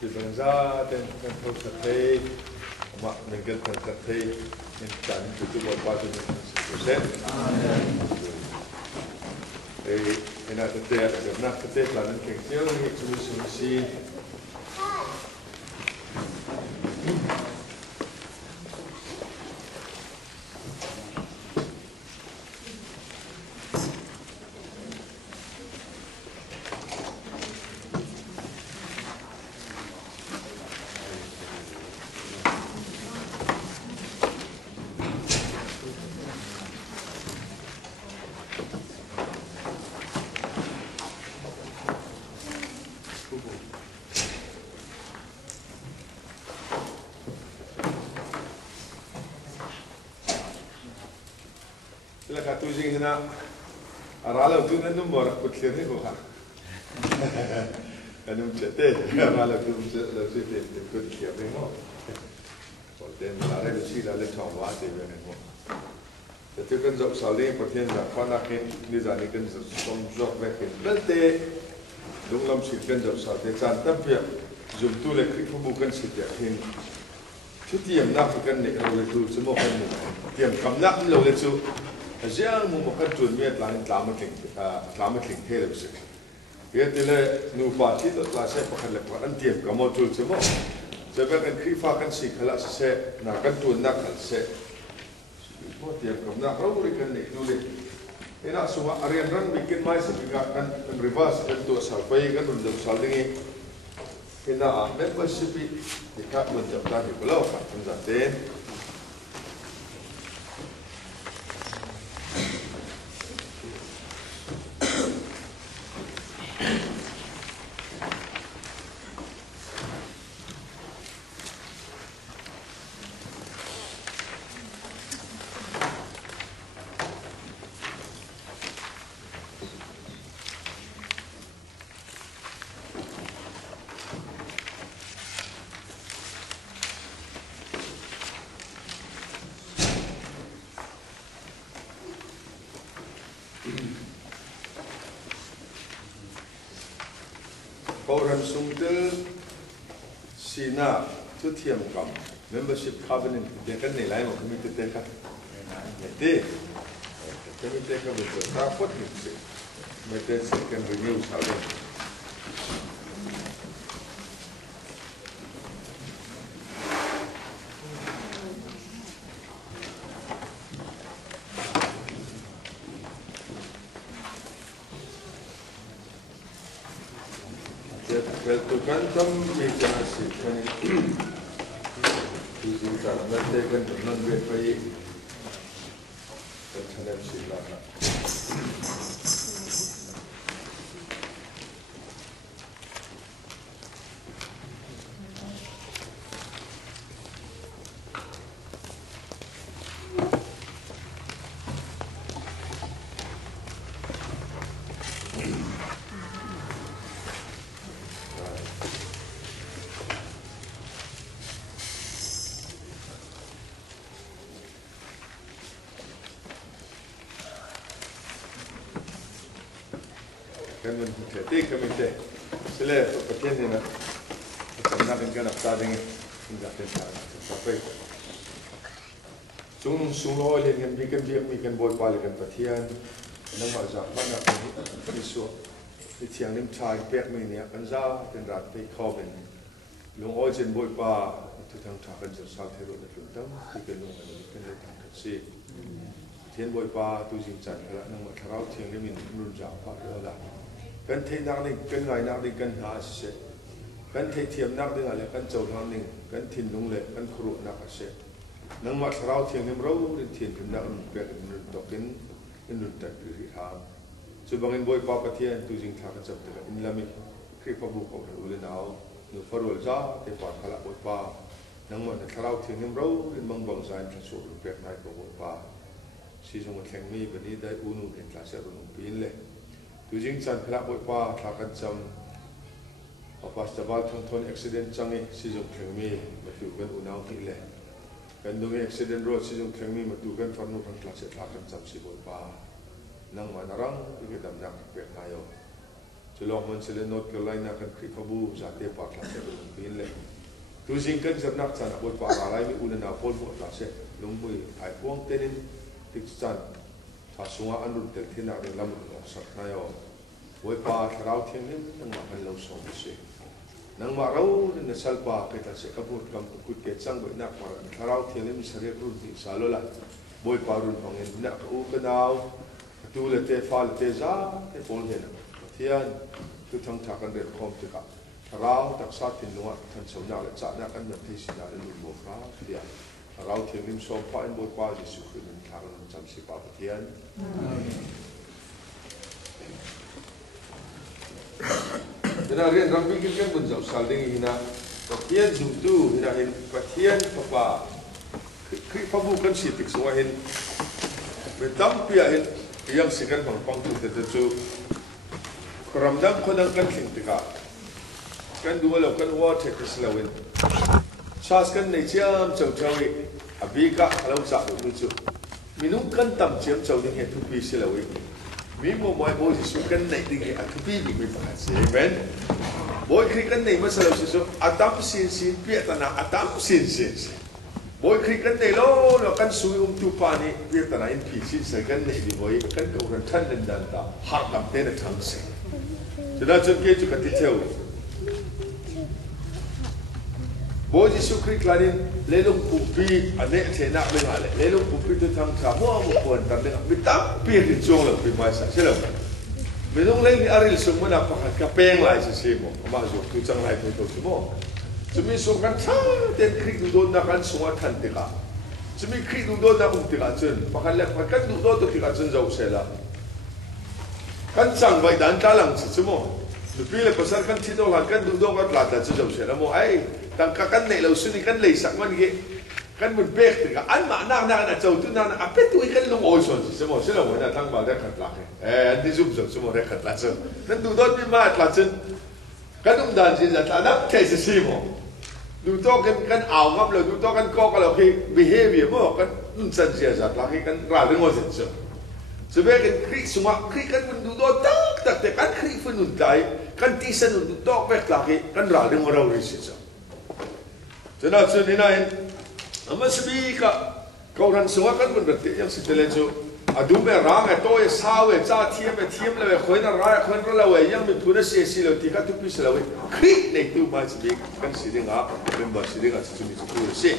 thì bằng ra tên kan thâu thật thế mà mình cần thật thế nên chẳng từ từ bỏ qua cho mình sẽ thì cái nào thực tế là được nát thực tế là nên cảnh giới như chúng mình xin là cả tôi riêng na ra là tôi nên number cột liền đấy cô ha anh em chết đấy ra là tôi là tôi chết cột liền đấy không còn tên là đây là chỉ là lên thòng hóa thì về này khôngแต่ที่กันจบสาวเลี้ยงประเทศจากฟ้านักเห็นนี่จากนี้กันจะส่งจบไปเห็นเล่นเตะลุงลำสิกันจบสาวเตะจานตั้งเปียจุ่มตู้เล็กคลิปบุกันสิเดียเห็นชุดเตรียมนักกันเนี่ยเราเลยดูสมองกันหนึ่งเตรียมคำนักเราเลยจูเจ้ามุมกันจุดเมียตลาดตามมาถึงเทเลสิเฮียที่เลยนูปาที่ตัวลาเซ่ประคันเล็กว่าอันเตรียมกับมอจุดสมองจะเป็นกันคลิปฟ้ากันสิขลักเซ่นักกันจุดนักขันเซ่พอเตรียมกับนักเราบริการเนี่ยดูเลยเห็นอาสวะเรียนรันวิกินไม้สิบิกากันเป็นรีเวิร์สเป็นตัวสาวไปกันรุ่นจบสาวดิ้งเห็นอาเมมเบอร์ชิพที่ข้ารุ่นจบได้อยู่ก็เล่าฝันเป็นจัดเต้นOrang sungguh sina tu tiam kam membership covenant dekat nilai mau kami dekat nanti kami dekat betul rapat ni mereka second renew sahaja Veltukan tam bicara sih kan itu cara mereka kan non berpayah terhadap silakan. Kan menjadi komite selain perhatian ini, karena dengan apa dengan tidak ada sampai sungguh dengan bikin boy balikan perhatian, nama zaman apa isu yang nim cai pek ini kan za dan rati kawin, long ojen boy pa itu tang takan jersal hero dan lutam, bikin long ini bikin tang kasi, tian boy pa tu jing jan kalau nama kerau tiang ini minum jawab apa kan thấy nặng đi kan ngày nặng đi kan há sẽ kan thấy thiềm nặng đi là kan châu nặng đi kan thìn nung lệ kan khuru nặng sẽ nang mặt rau thiềng em rau đến thiền thiềm nặng về đọc kiến in luật tập đi ha cho bằng in boy pa pathian tu jing thang chập te in lami khi pa bu ko ule nào nu farol za te pa khala boy pa nang mặt rau thiềng em rau đến mang bang zain thang so về nai ko boy pa si jong thang mi bani dai unu en tla se ru pin le tu jing chan phla boy pa thakan cham apas tabal thon accident changi si jong thengmi matu kan unau hi le kan dung accident road si jong thengmi matu kan farnu thang tla se thakan cham si boy pa nang manarang ki dam nak pe kayo chulong mon sele North Carolina kan kripabu zate pa tla se pin tu sing kan sabnak chan abot pa rai mi ulen na pol mo ta se lung mui ai puang tenin tik chan tha sunga anun tel thina de lam no sak na yo boi pa tharau thing nim nang ma kan lo so se nang ma rau na salpa ke ta se kabut kam kut ke chang boi nak ma tharau thing nim sare ru ti salola boi pa run pangin na u ka naw tu le te fal te za te pol he na thian tu thang tha kan de khom te ka rau tak sa tin lunga than so na le cha na kan na thi si na le lu mo fra dia rau thing nim so pa in boi pa ji su khu nim thang cham si pa thian Dina rian rambi kan bun zau salding hina pathian zum tu hina hin pathian papa kri pabu kan si tik so hin betam pia hin yang sikan pang tu te tu ramdam khonang kan thing tika kan du lo kan wa the kislawin chas kan nei chiam chau chawi abika alo sa du chu minung kan tam chiam chau ding he tu pi silawi mi mo moi bo su kan nei ding he tu pi mi pa se ben boy kri kan nei masalo su atam sin sin pi atana atam sin sin boy kri kan nei lo kan su tu pa ni pi atana in pi sin se kan nei di boy kan ko ran than den dan ta har tam te na thang se jada chun ke chu ka ti theu boy Jesu Christ lain lelong pupi ane thena benga le lelong pupi tu thang tha mo mo kon tan de bitam pi ri chong lo pi mai sa selo menong le ni aril sum mo na pa ka peng lai se se mo ma zo tu chang lai tu tu mo chumi so kan tha ten kri du don na kan sunga than te ka chumi kri du don na um te ka chen pa kan le pa kan du do to ki ka chen zo se la kan chang vai dan ta lang chi mo lu pi le pasal kan thi do kan du do ka la ta chi zo se la mo ai tang ka kan nei lo su ni kan lei sak man ge kan mun pek te ka an ma na chau tu na apet tu kan long oi son se mo se lo na thang ba da khat la an di zum zo mo re khat la chen kan du do mi ma la chen kan um dan ji za ta na ke se si mo du to kan aw ngap lo du to kan ko ka lo ki behavior mo kan nun san sia za la ki kan ra le ngo se se se be kan kri suma kri kan mun du do tak te kan kri fu nun dai kan ti san du to pek la ki kan ra le ngo ra ri se Jadi tu ni nain, amat sebika kau orang semua kan berarti yang setelah itu adu merang itu ya sawe, tiam lewe, kau nak raya, kau nak lewe, yang berpura sesi lewe, tiga tu pis lewe, krik ni tu macam sebik kan siding member siding macam tu sih.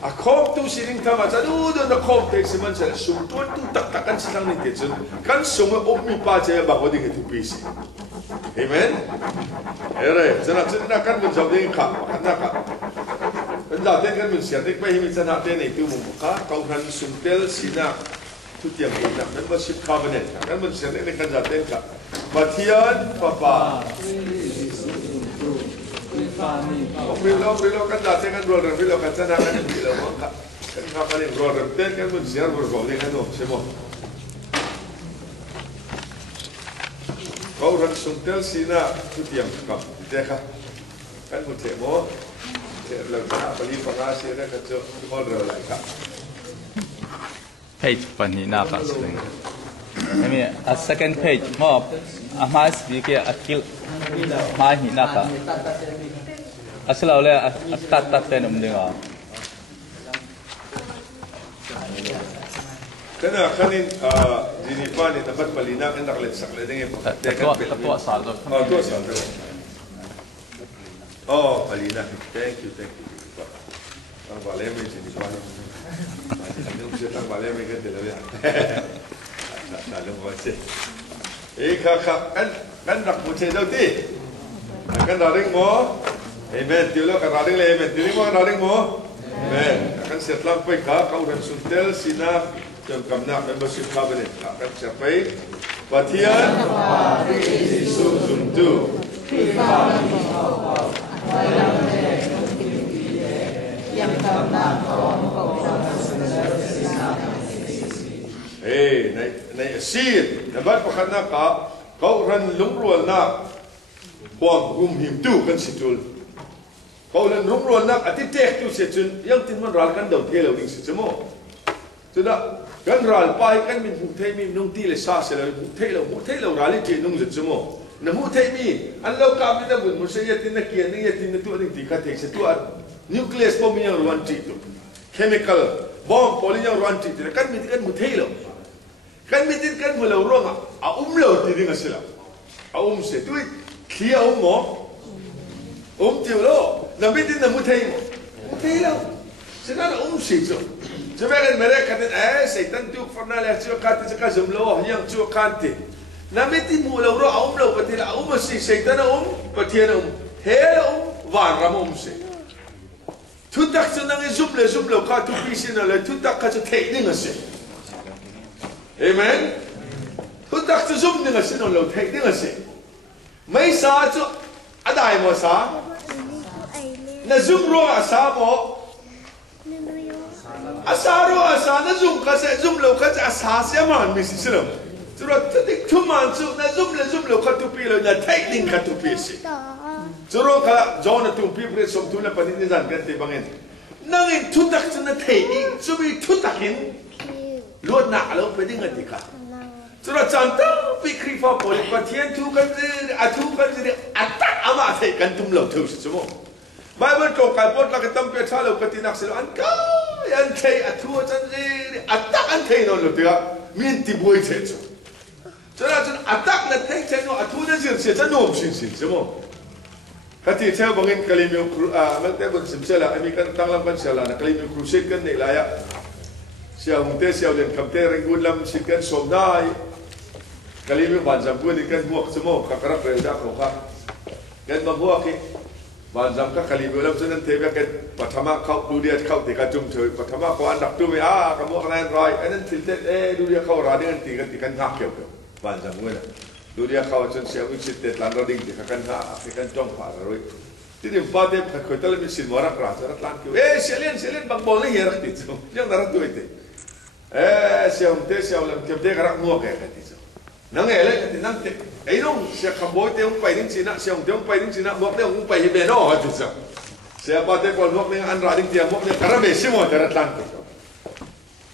Akom tu siding tu macam tu nak kom tek seman saya sumpuan tu tak sidang ni kecil, kan semua opmi pakai bahawa dia tu pis. Amen. Ere, jadi tu nak kan menjawab dengan kak, nak. Anda kan mensihat, baik ini sana ada itu membuka kau kan suntel sina tu tiang ini membership covenant kan mensihat ini kan jaten kak Matian papa Bilo kan jaten kan brother bilo kan sana kan bilo kak kan kapan yang brother ten kan mensihat bergabung dengan tu semua kau kan suntel sina tu tiang kak dekah kan mensihat mo page panina ka sling. I mean a second page more mas bike akil ma hina ka. Asal ole tat ten umdinga. Kena kanin dini pani dapat palina kan nak let sakle dengan ketua sal tu. Oh ketua sal. Oh, Palina, thank you. Tang balai macam ni tuan. Kami mesti tang balai macam tu lah. Tak lalu macam. Kakak kan nak macam tu ti. Kan daring mo. Amen. Tiulah kan daring le amen. Tiulah mo daring mo. Amen. Kan setelah pergi kau dan suntel sina jam kamna membership covenant. Kan siapa? Batian. Yesus untuk. Nay asin, dapat pakan nak kau ran lumrual nak buang him tu kan situl. Kau ran lumrual nak atitek tu setun yang timan ral kan dau telo ning semo. Sudah kan ral pai kan min butai min nung ti le sa se le telo ral ti nung semo. Namu tai mi, an lau kami dah pun, mesti yatin nak kian, ni yatin tu ada tiga tek setuan. นิวเคลียสบอมยังร้อนจีตุเคมีคอลบอมโพลียังร้อนจีตุกันมีกันมุเทลกันมีกันมุเราร่วงเอาเราตีดิ้งสิละเอาเสร็จด้วยเขียวหมอจิ๋วโลน้ำมีดิ้งน้ำมุเทลมุเทลฉะนั้นเสร็จจ้ะจะไม่กันไม่ได้กันเสร็จตั้งจุกฟันนั่นแหละจุกขัดจะกันจุ่มโลยังจุกขัดที่น้ำมีดิ้งมุเราร่วงเอาเราปฏิละเอาสิเสร็จตั้งปฏิละเฮลวานรำเสร็จทุกทักษะนั่งซุ่มเลยข้าทุกปีสินะเลยทุกทักษะเทดิ้งเสร็จเอเมนทุกทักษะซุ่มดิ้งเสร็จนั่นเราเทดิ้งเสร็จไม่ซาจุอะไรมั้งซาน่ะซุ่มรัวซาบ่อาซารัวซาน่ะซุ่มก็เสร็จซุ่มเราก็จะซาเสียมันไม่สิสิละจุดที่ทุกมันจุน่ะซุ่มเลยข้าทุกปีเลยน่ะเทดิ้งข้าทุกปีสิจุดก็จอห์นตุ้มพิบเรศสมทุนและปฏิญาณกันที่บางเงินนั่งอินทุตักจะนั่งเทอิงจุบีทุตักอินล้วนหนักแล้วไปดิ้งกันดีค่ะจุดจันทร์วิครีฟ้าปลิปะเทียนทุกันจีอัทุกันจีอัตตะอามาเทกันตุ้มเหล่าทุกสิ่งมั้งไบเบิลก็การพูดแล้วก็ตั้มเปิดชาเราปฏินักสิลอันก้าอันเทอัทุกันจีอัตตะอันเทนอนหลุดเดียวมีนติบุยเทจุจุดอัตตะนั่นเทเทนอัทุนั่นจีเสียจะโน้มสิ่งใช่มั้งคดีเช่าบางเงินกลิมิวมันแต่บางสิ่งเช่นละมีการตั้งลำกันเช่นละกลิมิวครูสิกันในหลายเช่าหุ่นเตะเช่าเดินคำเตะเริงกุลลำสิกันสมได้กลิมิวบานจำกุลกันหัวสมองกระรับเรื่องจากเขาค่ะกันบางหัวกี่บานจำก็กลิมิวลำฉะนั้นเทปกันปัทมาเขาดูเดียเข้าติกันจุ่มเฉยปัทมาเขาอันดับตัวไม่กำลังคะแนนร้อยอันนั้นสิเตะดูเดียเข้าราดีกันติกันหักเกี่ยวกับบานจำกุลดูเดียเขาจนเสียวิสิตเด็ดหลังระดิ่งที่กันหาที่กันจ้องผ่านเลยที่นี่ฟ้าเด็บขัดขยตะเลยมีสินวาระกราศรัตลันคิวเสียเลียนบางบอลเลยเหี้ยรักติดจ้ะยังน่ารักตัวเองเสียงเตะเสียงลำเก็บเด็กรักงัวแก่กันติดจ้ะนั่งเอ๋เลยกันติดนั่งเตะไอ้น้องเสียขบวยเตะองไปดิ้งสินะเสียงเตะองไปดิ้งสินะบอกเตะองไปเฮเบโน่ติดจ้ะเสียฟ้าเด็บบอลบอกเนี่ยอันระดิ่งเตียบอกเนี่ยกระเบสิโม่แต่รัตลันติดจ้ะ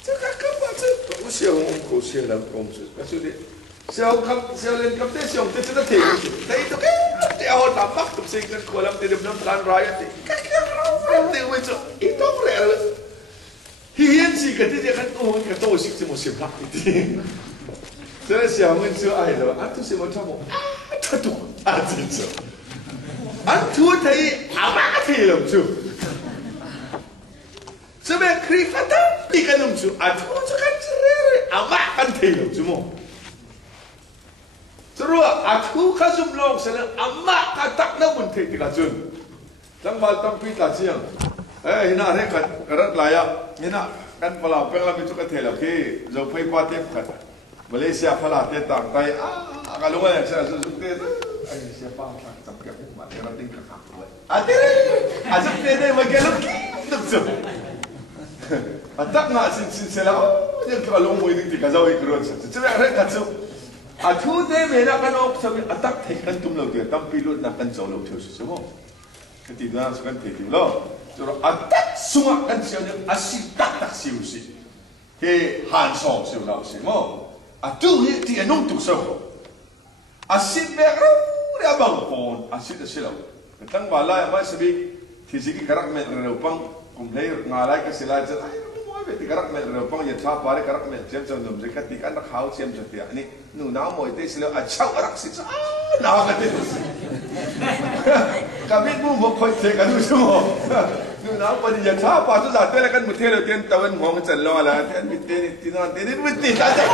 จะกันบ้าจ้ะเสียงองค์เสียงลำองค์ก็สุดเสียวคำเสียวเล่นคำเตะเสียวเตะจะเตะแต่อีตัวแกเดี๋ยวเอาตามบักตุบสิ่งกันขวดลำเตะน้ำตาลร้ายติแค่เราเตะไว้จ้ะอีตัวแรงเลยเฮียนสิกันที่จะกันโอ้ยกันโตสิจะมั่วเสียบลักติจะได้เสียวเงินเสียวไอ้เหรออันทุเสียวชอบบอกอันทุอันจริงจ้ะอันทุไทยอามาที่ลำจูจะเป็นครีฟัตตาปีกันลำจูอันทุจะกันเรื่อยอามากันที่ลำจูมั้งรู้ว่าอาทุข้าซุ่มลงเสร็จอามาข้าตักน้ำมันเทติกาจุนจังหวัดตั้งปีตาเชียงหินาเนี่ยกระดับลายหินากันพลาวเป็นลำมิจุกเทลกี้จะไปปาเทปกันมาเลเซียพลาเทต่างไทยกันลงมาเนี่ยเสียสุดเทไอ้เสียป้าจับเก็บมาเทระดิ้งกระขับเลยอาจจะเทได้มาเกลุกี้ตุกจุตักมาสินเสร็จแล้วยังก็ลงมือดิ้งติกาจะวิ่งกระโดดจะเป็นอะไรกันจุอาทุเดเมนะกันออกสมัยอัตักเทกันตุ้มเราเดียวตั้มปีรุ่นนักกันโจเราเที่ยวสิชั่วโมงกันที่นั่นสักกันเที่ยวแล้วจนอัตักสุมากันเสียวเนี่ยอาศิตักสิวสิเฮฮันสองสิวเราสิโมอาทุเฮที่นุ่งตุกเสาอาศิเบรูเรียบังปอนอาศิตเสลาตั้งบาลายมาสบิที่สิกิกรักเมลเรือปังกุมเลยงาลายก็สิลายจะที่กระรักเมลเรือปังยันชาปาร์กระรักเมลเชื่อมจนนุ่มจะกัดที่กันรักเขาเชื่อมจนเดียนี่นู่นน้ำมวยเตะสิแล้วอาเช่ารักสิจ้าน้ำกันเตะสิกับพี่บุ้งบอกคอยเตะกันดูชั่วโมงนู่นน้ำปฏิยันชาปาร์สุดท้ายเตะกันมุดเทเลเตียนตะวันมองจันล้อละเตียนมิเตนที่นอนเตนมิติจ้าจ้า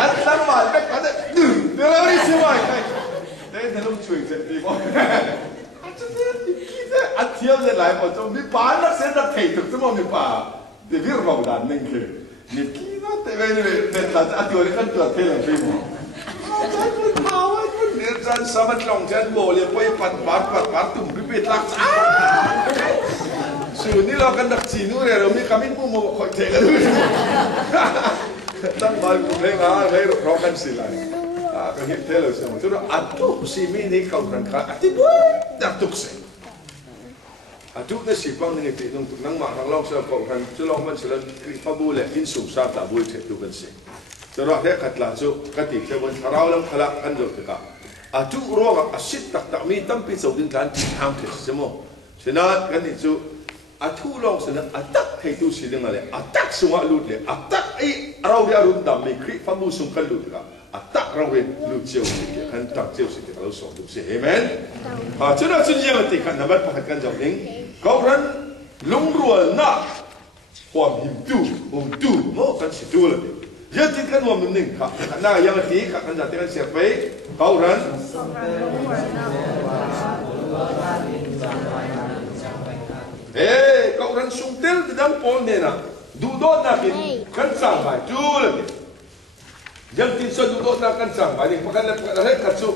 อันตั้งมาเตะกันเตะเดี๋ยวเราดิสิวะเตะเทลุช่วยเจ็บดีมั้งอันเที่ยวจะไหลหมดจนมีป่านักเส้นนักเตะถูกสมองมีป่าเดี๋ยววิ่งมาดันนึงคือนี่กี่นัดแต่ไม่ได้เป็นหลักอันที่วันนี้กันตัวเทเลฟิล์มใจมันเมาไอ้คนเดือดจันสามัญลงจันโบเลยไปปัดตุ่มพิพิธลักษณ์ส่วนนี้เรากันดักจีนู่นเลยเรามีคำมิ้นมุ้งมาคอยเทกันด้วยตั้งบอลกูเพลงอะไรร้องกันสิไรก็เห็นเทเลฟิล์มจุดอัดตุกซีมีนี่เขาดังค่ะอัดที่ด้วยดักตุกเสอาทุกนั้นสิฟังนี่ติดตรงนั่งมาทางลองเสือของกันจะลองมันเสือคริปบุเล่อินสูงซาตาบุยเทตุกันสิจะรอเด็กขัดลาจุกติเทวันเราลำขลักกันจุกะอาทุกรัวอาศิตตักมีตั้มปีสุดินการทางเทสมอฉะนั้นกันนี่จุ อัทุลองเสนออัตักให้ดูสิเรื่องอะไรอัตักสวะลุดเลยอัตักไอเราเรียรุนดำมีคริฟามูสุงกันลุดกันอัตักเราเรียนลุดเจียวสิกันตักเจียวสิเราสอนดูสิเอเมนจุดนั้นจุดยังติกันนับเป็นพักกันจำเองเขาเรียนลุงรัวน่ะความหิมดูโม่กันสิดูเลยยันที่กันว่ามันหนึ่งค่ะน่ายังตีค่ะกันจะเตือนเสียไปเขาเรียนเขาเรียนสุ่มเตลดังปอนเนี่ยนะดูโดนนักกันสั่งไปดูเลยยังที่สุดดูโดนนักกันสั่งไปนี่พวกกันเลยอะไรกันสุ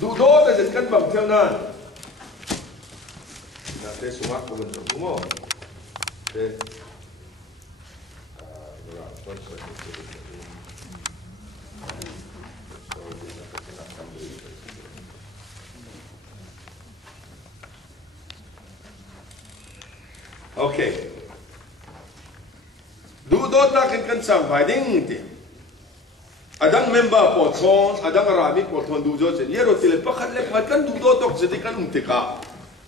ดูโดนแต่จะกันบังเท่านั้นนะเทสุมาคนจะรู้มั้งเทโอเคดูโดนนักกันสั่งไปดิ้งที่อาดังเมมเบอร์ปอทอนอาดังรามิปอทอนดูโจเจเนี่ยเราทีเล็บพักเล็บพักกันดูโดตกจะได้กันติกา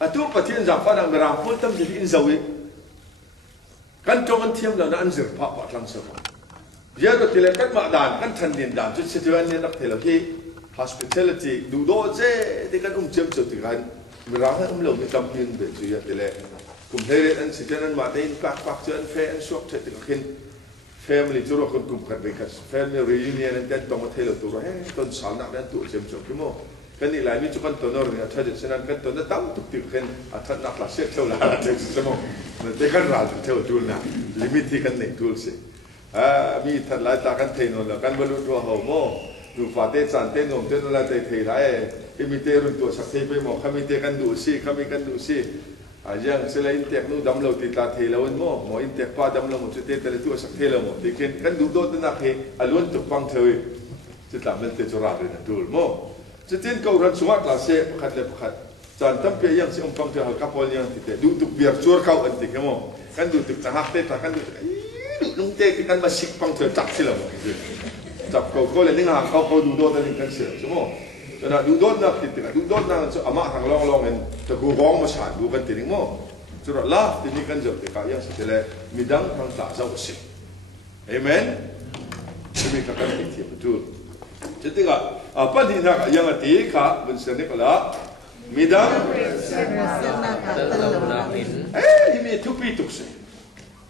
อาตัวปฏิญญาฟ้าดังเวลาพูดตั้งจะได้อินซาวิกันจงกันเทียมแล้วนั่นสิร์พะปัดลังเสือเนี่ยเราทีเล็บกันมาด่านกันทันเดียนด่านจุดสิ่งนี้นักเทเลที่ hospitality ดูโดเจได้กันเจียมจุดที่กันเวลาให้เราไม่จำเป็นเด็กจุดทีเล็บกลุ่มเฮเรอันสิเจนันมาได้ปักเจนเฟนชวกเทติกัน family จุดเราคนกลุ่มกันไปกัน family reunion นั่นแต่ต้องมาเทเลตัวเราต้นสาวนักนั้นตัวเจียมจุดกี่โมกันนี่หลายมิจุกันตัวน้อยเนี่ยถ้าจะเช่นนั้นกันตัวนั้นตั้งตุกติกกันอาทัดนักลาเสียเท่าไหร่เด็กสมองมันเด็กกันราเท่าจูนนะลิมิตที่กันหนึ่งจูนสิมีทัดหลายตากันเทนนแล้วกันบรรลุตัวเขาโม่ดูฟาเตสันเตนงเตนอะไรเตเทไรมีเตรุ่นตัวสักทีไปหมดเขามีเตกันดูสิเขามีกันดูสิยังเสลายอินเตกนู้ดำเราติดตาเทแล้วโม่หมออินเตกป้าดำเราหมดจุดเตแต่ละตัวสักทีแล้วหมดที่กันดูโดนนักเฮอล้วนตุกฟังเธอจะทำเป็นเตจุราเลยนะดูโม่จะเจนเขาเรียนสมัครลาเซ่ขัดเล็บขัดจานตั้มเพียยังเสียงฟังเธอหากพอยังติดแต่ดูตุกเบียร์ชัวร์เขาอันติดกันมั้งกันดูตุกจะหักเตะกันดูลุงเตะกันมาสิกฟังเธอจับสิละมั้งจับเขาเลยนึกหาเขาดูโดนแต่นึกกันเสียใช่มั้งฉะนั้นดูโดนนักติดกันดูโดนนักจะอามาทางลองเห็นจะกูร้องมาฉาดดูกันติดมั้งจุดละที่นี่กันจบติดกันยังสิเลยมีดังทางตาเจ้าสิเอเมนจะมีกันติดที่ประตูjadi apa di nak yang hati kak berseni kalau midang ini tupi tukse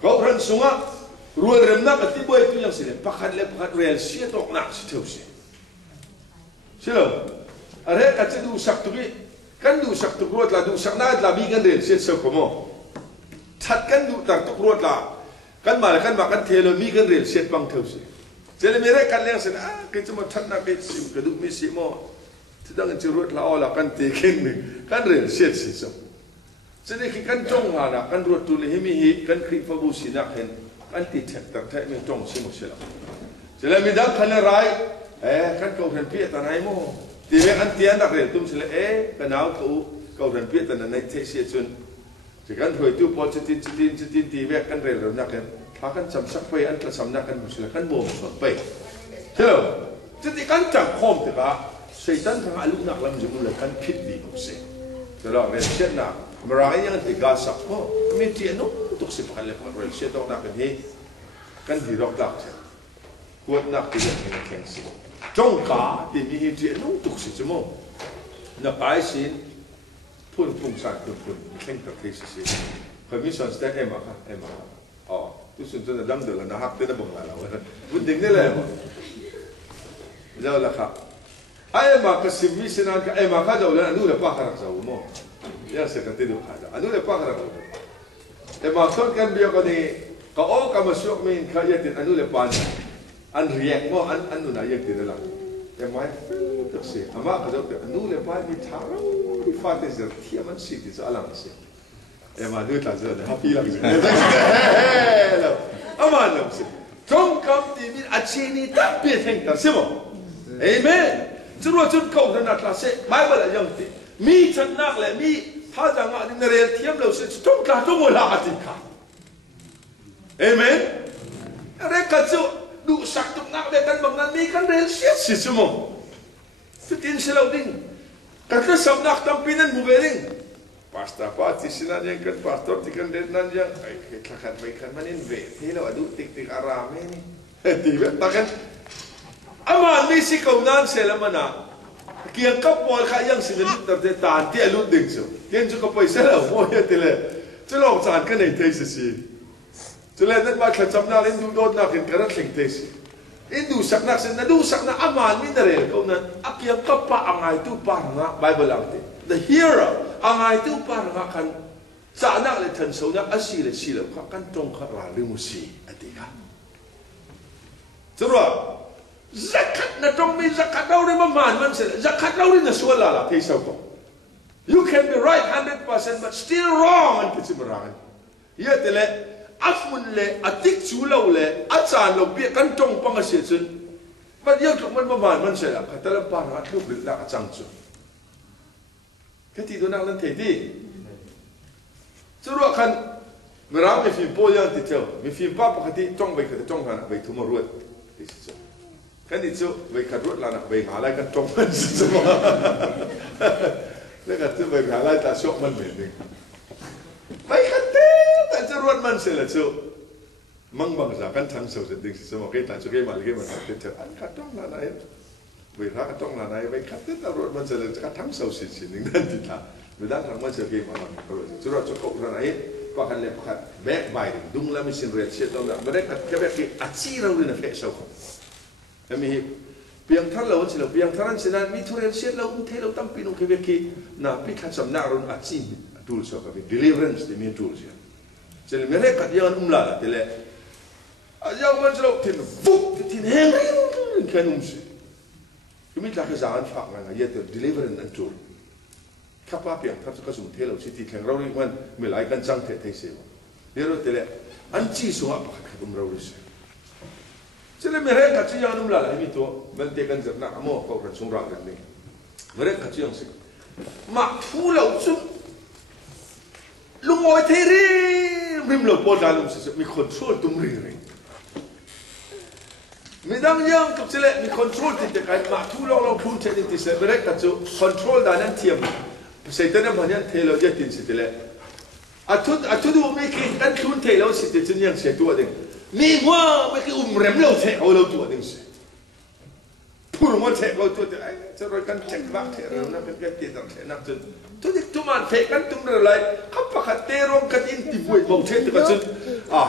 kau orang sungai ruang remna kati boy itu yang sini pakat real siat ok nak situ sih silo are kacau du sak tuki kan du sak tuk ruat lah du sak nad lah bigan real siat sekomo cat kan du tak tuk ruat lah kan malah kan makan telo bigan real siat bang tu sih jadi mereka yang sedang kita cuma tanah kecil, kedua misi mo, sedang cerut lah Allah kan tekin ni, kan real siat sih. Jadi kan jong ada, kan ruat tulis himi, kan kripa busi nak kan tidak tertek menjong semua siapa. Jadi midang kan rai, kan kau hendak tanah mo, tiada kan tiada nak real, tum sila kenal kau hendak tanah naik teksi cun, jadi hoi tu positif tiada kan real nak kan. Akan samsakไปอันกระสำนักกันมุสลิมกันบ่มสดไปเท่าจะที่กันจับคอมเถอะสิ่งนั้นทางอาลุนักลำจมูกเลยกันคิดดีมุสลิมแต่เราเรียนเช่นน่ะเมื่อไรยังติดกาสักก็มีเทียนนู้ตุกสิบพันเลยเรียนเช่นต้องนักกันที่กันดีรอกลักเช่นควรนักที่จะเห็นแข่งสิจงกาที่มีเทียนนู้ตุกสิบชั่วโมงนักไอซินพุ่นพุ่งสั่นพุ่นแข่งกับที่สิเคยมีส่วนสเตเอ็มอะค่ะเอ็มอะอ๋อทุกส่วนจะดังเดือดนะฮักเต้นบังเราบุญดิ่งนี่แหละเจ้าละครับไอ้มาก็สิมีสินันก็ไอ้มาข้าเจ้าเลยนู่นเลยป้าขรักเจ้าโม่ยังเสกติดูข้าเจ้านู่นเลยป้าขรักเจ้าไอ้มาต้นกันเบียร์ก็นี่ก็โอ้ก็มาช่วยมีนข้ายังติดนู่นเลยป้าอันเรียกโม่อันนู่นน่ะยังติดอะไรไอ้มาตักสิอามาข้าเจ้าติดนู่นเลยป้ามีทางที่ฟาดเสียที่มันสิที่จะอะไรสิมาดูตาเจอเนี่ยฮับปี้ลังสิแล้วอามาลังสิจงคำที่มีอาชีพนี้ตั้งเปลี่ยนแห่งต่างสิมั้งเอเมนจุดว่าจุดเขาจะนักลาเซ่ไม่ว่าอะไรยังติมีฉันนักเลยมีถ้าจะงานในเรียนเทียมเราสิจงการจงเวลาติดขาเอเมนอะไรกันจุดูสักตุกนักเด็กกันบางนั้นมีกันเรียนเสียสิสิมั้งสุดที่นี่เราดิ้งกันก็สำนักตั้งปีนั้นบุเบลิง pasta pati sinan yang kan pastor tikan denan yang kakan baikan manin ve hilo adu tik tik arame ni tiba takan aman ni si kaunan selamana kian kapol kha yang sinan tarte tan ti alu ding so kian ju ka paisa la mo ya tele chulong chan kan nei thai si chule nan ma kha chamna len du dot na kin karat ling thai si indu sakna sen nadu sakna aman min darel kaunan akian kappa angai tu pa nga bible angte the hero angai tu par nga kan sa nak le tan so na asi le si le kha kan tong kha ra lu musi atika zura zakat na tong mi zakat daw ri man se zakat daw ri na suala la thei so ko you can be right 100% but still wrong an kitsimrangan ye tele afun le atik chu lo le achan lo pi kan tong pang se chun but ye thok man se la khatala par nga thu bil la achang chu kati donak lan tedi suruh kan merang mi film pola ti tau mi film pa pakati tong bai kata tong kan bai tu meruat itu kan itu bai kadut lah nak bai ngalai kan tong kan semua lepas tu bai ngalai tak syok man mending bai kata tak ceruat man sela tu mang bangsa kan tang so seding semua kita cukai malai man kita an katong lah naikเวลาก็ต้องละนายไปคัดติดตลอดมันจะเลยก็ทั้งเสาสินนั่นติดละเวลาทางมันจะเกี่ยมาจุดเราจะกบละนายก็กันเลยพัดแบกใบดุงแล้วมีสิ่งเรียดเสียตรงนั้นไม่ได้คัดแค่แบบที่อาชีพเราเรียนเฟซเสาของแล้วมีเพียงท่านเราเฉลิมเพียงท่านนั้นมีทุเรียนเสียเราเทเราตั้งปีนุ่งแค่แบบที่น่าพิคัดสำนักเราอาชีพดูลเสากับ deliverance ที่มีดูลเสียเฉลิมไม่ได้คัดยังลาแต่เลยยังมันจะเราทิ้งฟุบทิ้งแห้งแค่นุ่มสิมิตรลักษณะฝากงานเยอะแต่ deliverance นั่นจูข้าพเจ้าท่านก็สมเทเราสิทธิแข่งเราเรื่องมันไม่หลายกันจังเทเสียเดี๋ยวเราแต่ละอันจีสวะปะขัดเราเลยเช่นเมื่อไรขัดจียังนุ่มละให้มีตัวมันเตะกันจากนักโม่เขาขัดสงรักกันนี่เมื่อไรขัดจียังสิมาทูเราจุลุงโอยเทรีริมเราปวดการลุงสิมีคนช่วยตุ้มรีมีดังยังกับเสลมีคอนโทรลติดแต่การมาทุลองพูดเช่นนี้ติดเสลเบรกกับจูคอนโทรลด้านนั้นเทียมเสร็จแล้วมันยังเทเลจะติดสิเละอัทุดูไม่คิดกันทุนเทเลสิติดจนยังเสียตัวเองมีว่าไม่คิดเร็มเราเทเอาเราตัวเองสิพูดว่าเทเราตัวเองจะรอกันเช็คบ้างเทเรานั่นเป็นการติดต่อเทนักจนทุกทีทุกมันเทกันตุ้มอะไรขับปากเตะรองกันอินติบุยบอกเทติกันจน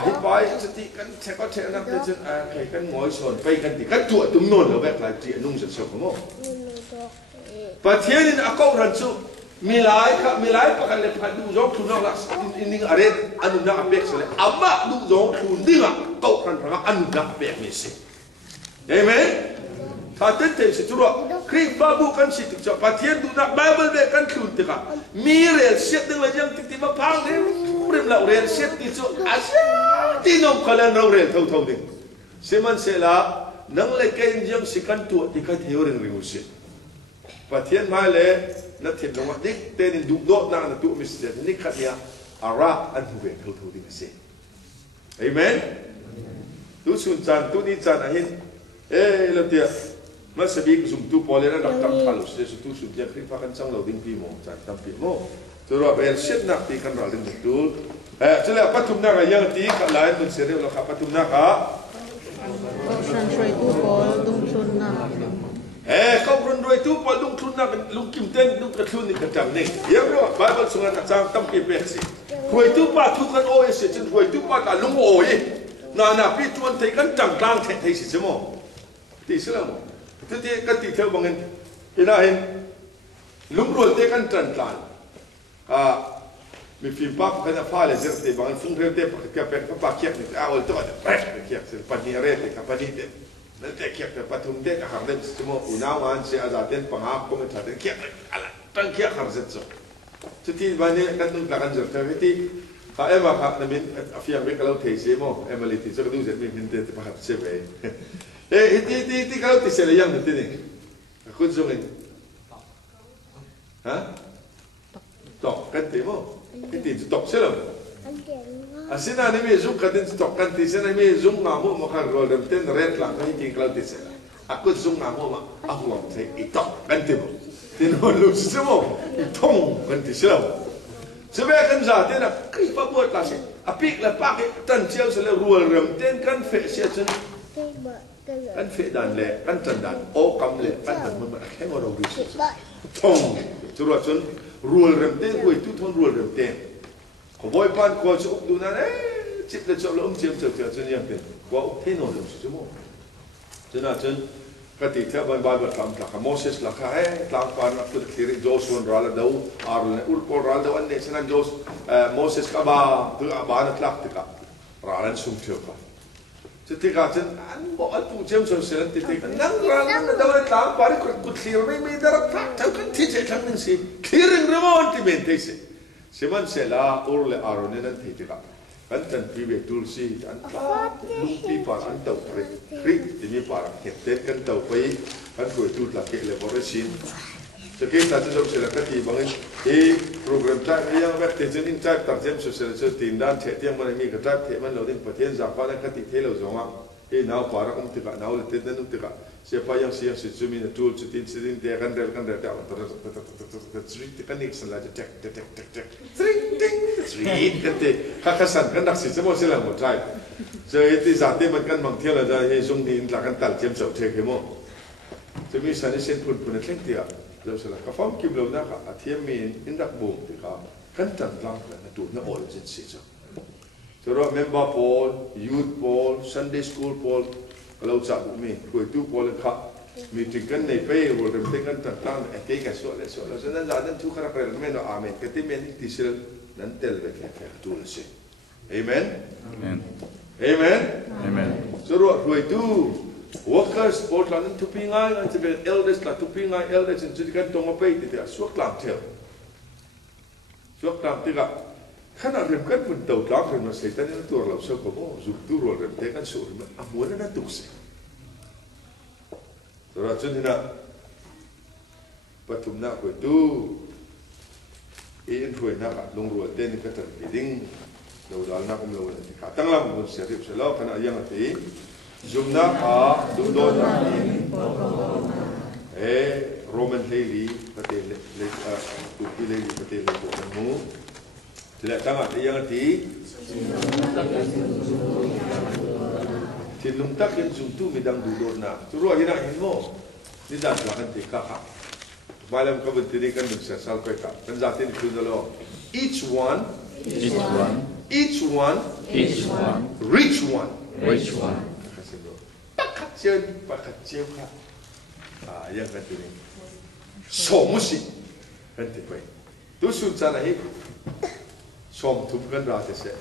ฮิตไปสติกันเทก็เทนักจนใครกันงอยส่วนไปกันติกันตัวตุ้มโน่นเราแบบหลายจีนุ่งเสร็จสมองประเทศนี้อากูรันซูมีหลายครับมีหลายประการเลยพันดูร้องทุนนอกละอินดิ้งอะไรอันนู้นนักเบกเลยอามาดูร้องทุนดิ้งอ่ะกูรันพระอันนู้นนักเบกมีสิเห็นไหมถ้าเต้นเต้นสิทุระคริสต์บาบุกันสิทุกเจ้าประเทศดูนักไบเบิลเบกกันคืนติกะมีเรียนเสียดึงเลยยังติดมาพังเรื่องเรื่องเราเรียนเสียติดสุดอาเซียที่น้องคนนั้นเราเรียนเท่าๆดิ้งเสียมันเสียละนั่งเลยแกยังสิกันตัวที่เขาเที่ยวเรื่องริมุสิประเทศมาเลยนักเทนลงมาดิเต้นดูโดดนางนัตัวมิสเตอร์นี่ขัดยาอาราอันหูเวทเท่าดิ้งเสียเอเมนดูสุนจันตัวนี้จันอาหินเราเดียมาสบีกสุ่มตู้พอเลยนะนักตั้งทันลุสเดสุตุสุ่มเดียคลิปพักันจังเราดิ้งพีโมจันตั้งพีโมตัวเราเป็นเช็ดนักตีกันเราดิ้งตู้จะเลยปัตตุมนักยังตีกันหลายตัวเสียเรื่องเราขับปัตตุมนักก็ฉันช่วยตู้พอลุงชุนนะเขาคนรวยตู้พอลุงทุนนักลุงกิมเต้นลุงกระทุนนี่กระจังนี่เยอะเลยบาบิลส่งกันจังตั้งปีเป็นสิรวยตู้ป้าทุกคนโอ้ยเสียจนรวยตู้ป้าแต่ลุงโอ้ยนาพี่ชวนเทกันจังกลางเทสิใช่ไหมตีสิละมั้งที่กันตีเท่าบางเงินเห็นไหมลุงรวยเทกันจังกลางมีฟิล์มปั๊บกันฟ้าเลยเจ้าตีบางเงินฟุ้งเรื่องเทปกับเป็นกับปากเขียบนี่เอาตัวเด็กแปะเขียบสิปันนี้เรื่องกับปันนี้เด็กนั่นแต่เขียบแต่ปฐุมเด็กหางเด็กใช่ไหมอุณาวานเสียอาจารย์เต้นปังอาบก็ไม่ทันเขียบอะไรตั้งเขียบหางเสร็จสุดที่วันนี้กันต้องการจัดแต่ที่ถ้าเอ็มมาครับนั่นเป็นฟิล์มเด็กเราเทใช่ไหมเอ็มมาลิติจะก็ดูเสร็จมีพินเตอร์ที่พักเสียไปที่เราติดเสียยังนั่นที่นี่คุณส่งเองฮะตกกันที่มั้งที่ติดตกใช่ไหมอาศัยนี่มีซุ่มกันที่ตกกันที่เสนามีซุ่มงามุมาคันโรลเดมเต้นเรดหลังที่จริงเราติดเสียอากูซุ่มงามุมาอาหัวใส่อีตกกันที่มั้งที่โน่นลูกใช่มั้งอีท่องกันที่ใช่ไหม จะแม่กันจ่าเต้นอะคลิปบวชลาสิอภิกและปากตันเชียวเสร็จรัวเริ่มเต้นกันเฟะเสียจนกันเฟะดันเละกันจันดันโอกำเละกันหันมันแค่ว่าเราดิสิทงจะรัวจนรัวเริ่มเต้นคุยทุกทนรัวเริ่มเต้นขบอยปานขวจะอุกดูนั่นจิตเลยจะล้มเจียมเจียวจนยังเป็นกว่าอุกเทนอนเลยสิมั้งจนน่ะจนกติเท่าบันบาลบัดทำหลักโมเสสหลักหลังปานนักตุลคิริโจสวนรัลดาวอาร์เลนอุลโครัลดาวอันนี้ฉะนั้นโจสโมเสสกับตัวบานนักหลักติกับรัลเลนสุ่มเชื่อกันจะติกับจนอันบอกอันผู้เจ้าเสร็จติกับนั่งรัลนั้นดาวหลังปานกุดคิริไม่ดารักทักเท่ากันที่จะทำหนึ่งสิคิริเรื่องมันที่เป็นที่สิสิมันเสลาอุลเลอารอนนั้นที่ติกับอันนั้นพิเวทูลซีอันลุงที่ปารันเต่าคริกที่มีปารักเห็ดเด็ดกันเต่าไปอันคุยทูลหลักเกลบริสินจะเกี่ยวกับจะจบเสร็จกันที่บางโปรแกรมจ่ายยังแบบเทจินจ่ายตัดเจ็บสุดเสร็จตีนด้านเทที่มันมีกระจายเทมันเราดิ้นประเทศจากฟ้านั้นกันที่เทเราจงอ่ะนาวปารักอุ้มติกะนาวเลเทนนุ่มติกะเสียไปยังเสียงสิจุมินทูลจุดดินสิดินเดียกันเร็วกันเร็วแต่วันตัดสริติกันอีกสันละจะเจ๊กสริติสริติกันที่ข้าขสันกันดักสิจะหมดเสียหมดใจเจอที่สาธิมันกันบางเที่ยวเราจะให้ทรงดินหลักกันตัดเจียมเสาเทเข้มจะมีสันนิษฐานพุ่นเท่งเดียวเราสลักกับฟ้องกิมเรานะค่ะอาทิตย์มีอินดักบูมติกะกันตัดลังกันดูน่าอ่อนจริงสิจ้ะจะรอเมมเบอร์พอลยูทพอลซันเดย์สคูลพอลเราจับมีคุยตู้พอลค่ะมีถึงกันในเป้วอลเริ่มเต้นกันต่างๆเอกกันส่วนเลยส่วนแล้วฉะนั้นจากนั้นทุกครั้งเราไม่ต้องอาเมนก็ที่เมนที่สิ่งนั้นเตลเวกแค่ตัวละสิเอเมนเอเมนเอเมนจะรอคุยตู้ workers พอลนั้นทุกปีง่ายอันจะเป็น elders ละทุกปีง่าย elders จะกันตรงมาไปที่เดียวสวกลางเที่ยวสวกลางที่กับขณะเริ่มกันฝุ่นเต่าล้างเริ่มมาใส่แต่ในตัวเราเชื่อก็ว่าจุดตัวเราเริ่มเตะกันสูงมันอ่ะมัวนั่นตุกสิตัวเราจนที่น่ะปฐุมน่ะคุยตู้เอ็นคุยน่ะลงรัวเต้นก็จะไปดิ้งเราดอลน่ะก็ไม่รู้เลยค่ะตั้งลำบุญเสียริบเสร็จแล้วขณะยังที่จุ่มน่ะดูโดนน่ะโรมันเลลีประเทศเลตุกีเลลีประเทศเลตัวนั้นมูtidak tamat yang ti lung tak yang suntu midang duduk na suruh hina hinmo ni dah lakan tika ha malam kau berdirikan bisa sampai kah kan zatin itu dulu each one rich one pakat cio kah yang kata ni somusi kan tipe tu susah lah som tup kan rasa se